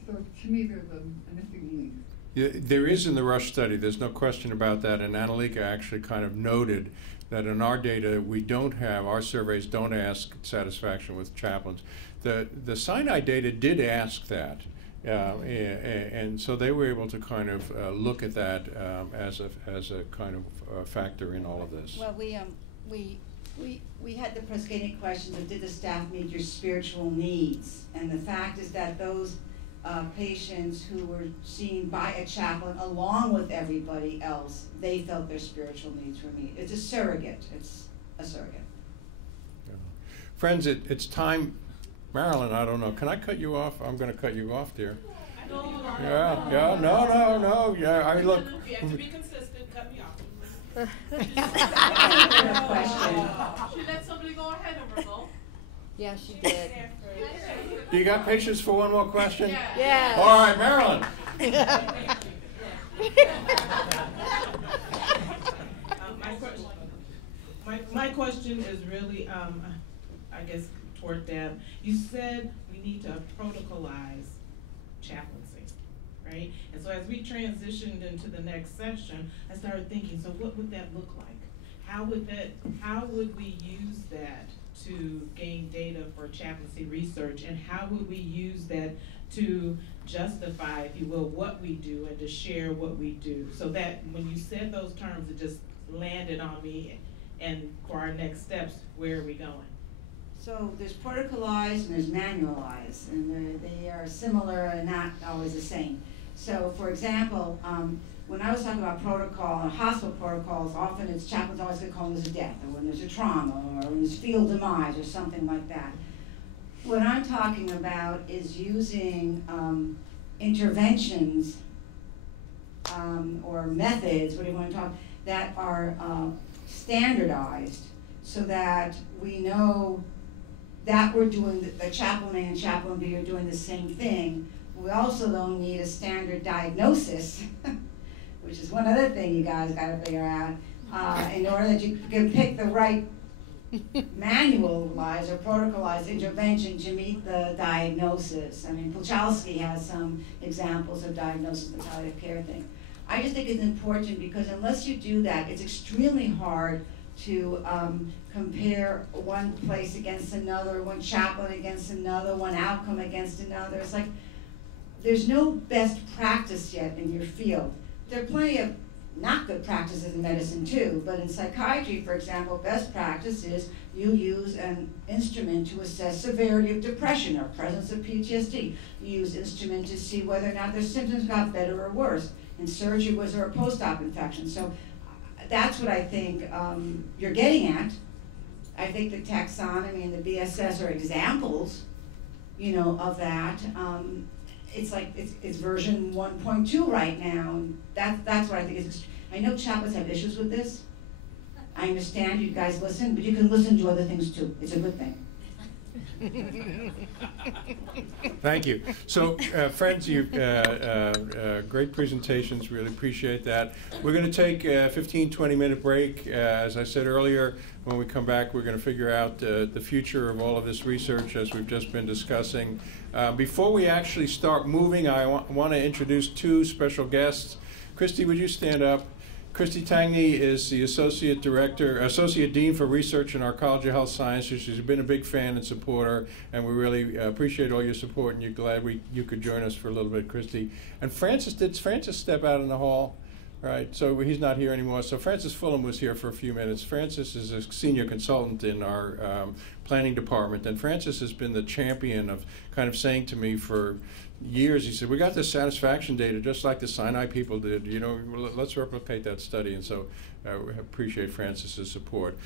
so to me, there's a missing link. Yeah, there is in the Rush study, there's no question about that, and Annelieke actually kind of noted that in our data, we don't have, our surveys don't ask satisfaction with chaplains. The Sinai data did ask that, and so they were able to kind of look at that as a kind of factor in all of this. Well, we had the proscaenic questions of did the staff meet your spiritual needs? And the fact is that those patients who were seen by a chaplain along with everybody else, they felt their spiritual needs were met. It's a surrogate. It's a surrogate. Yeah. Friends, it's time. Marilyn, I don't know. Can I cut you off? I'm going to cut you off, dear. Yeah, no. Yeah, I look. You have to be consistent. Cut me off. She let somebody go ahead of her, though. Yeah, she did. Do you got patience for one more question? Yeah. All right, Marilyn. My question is really, I guess, toward Deb. You said we need to protocolize chaplaincy, right? And so as we transitioned into the next session, I started thinking, so what would that look like? How would we use that to gain data for chaplaincy research, and how would we use that to justify, if you will, what we do and to share what we do? So that when you said those terms, it just landed on me, and for our next steps, where are we going? So there's protocolized and there's manualized, and they are similar and not always the same. So for example, when I was talking about protocol and hospital protocols, often it's chaplains always get called as a death, or when there's a trauma, or when there's field demise, or something like that. What I'm talking about is using interventions or methods, what do you want to talk, that are standardized so that we know that we're doing, the chaplain A and chaplain B are doing the same thing. We also don't need a standard diagnosis, which is one other thing you guys got to figure out, in order that you can pick the right manualized or protocolized intervention to meet the diagnosis. I mean, Puchalski has some examples of diagnosis, the palliative care thing. I just think it's important because unless you do that, it's extremely hard to compare one place against another, one chaplain against another, one outcome against another. It's like there's no best practice yet in your field. There are plenty of not good practices in medicine too, but in psychiatry, for example, best practice is you use an instrument to assess severity of depression or presence of PTSD. You use instrument to see whether or not their symptoms got better or worse. In surgery, was there a post-op infection? So that's what I think you're getting at. I think the taxonomy and the BSS are examples, you know, of that. It's like it's version 1.2 right now. And that's what I think is. I know chaplains have issues with this. I understand you guys listen, but you can listen to other things too. It's a good thing. Thank you. So, friends, you great presentations. Really appreciate that. We're going to take a 15, 20-minute break. As I said earlier, when we come back, we're going to figure out the future of all of this research as we've just been discussing. Before we actually start moving, I want to introduce two special guests. Christy, would you stand up? Christy Tangney is the Associate Dean for Research in our College of Health Sciences. She's been a big fan and supporter, and we really appreciate all your support, and you're glad you could join us for a little bit, Christy. And Francis, did Francis step out in the hall? Right, so he's not here anymore. So Francis Fulham was here for a few minutes. Francis is a senior consultant in our planning department, and Francis has been the champion of kind of saying to me for years, he said, we got this satisfaction data just like the Sinai people did, you know, let's replicate that study. And so we appreciate Francis's support.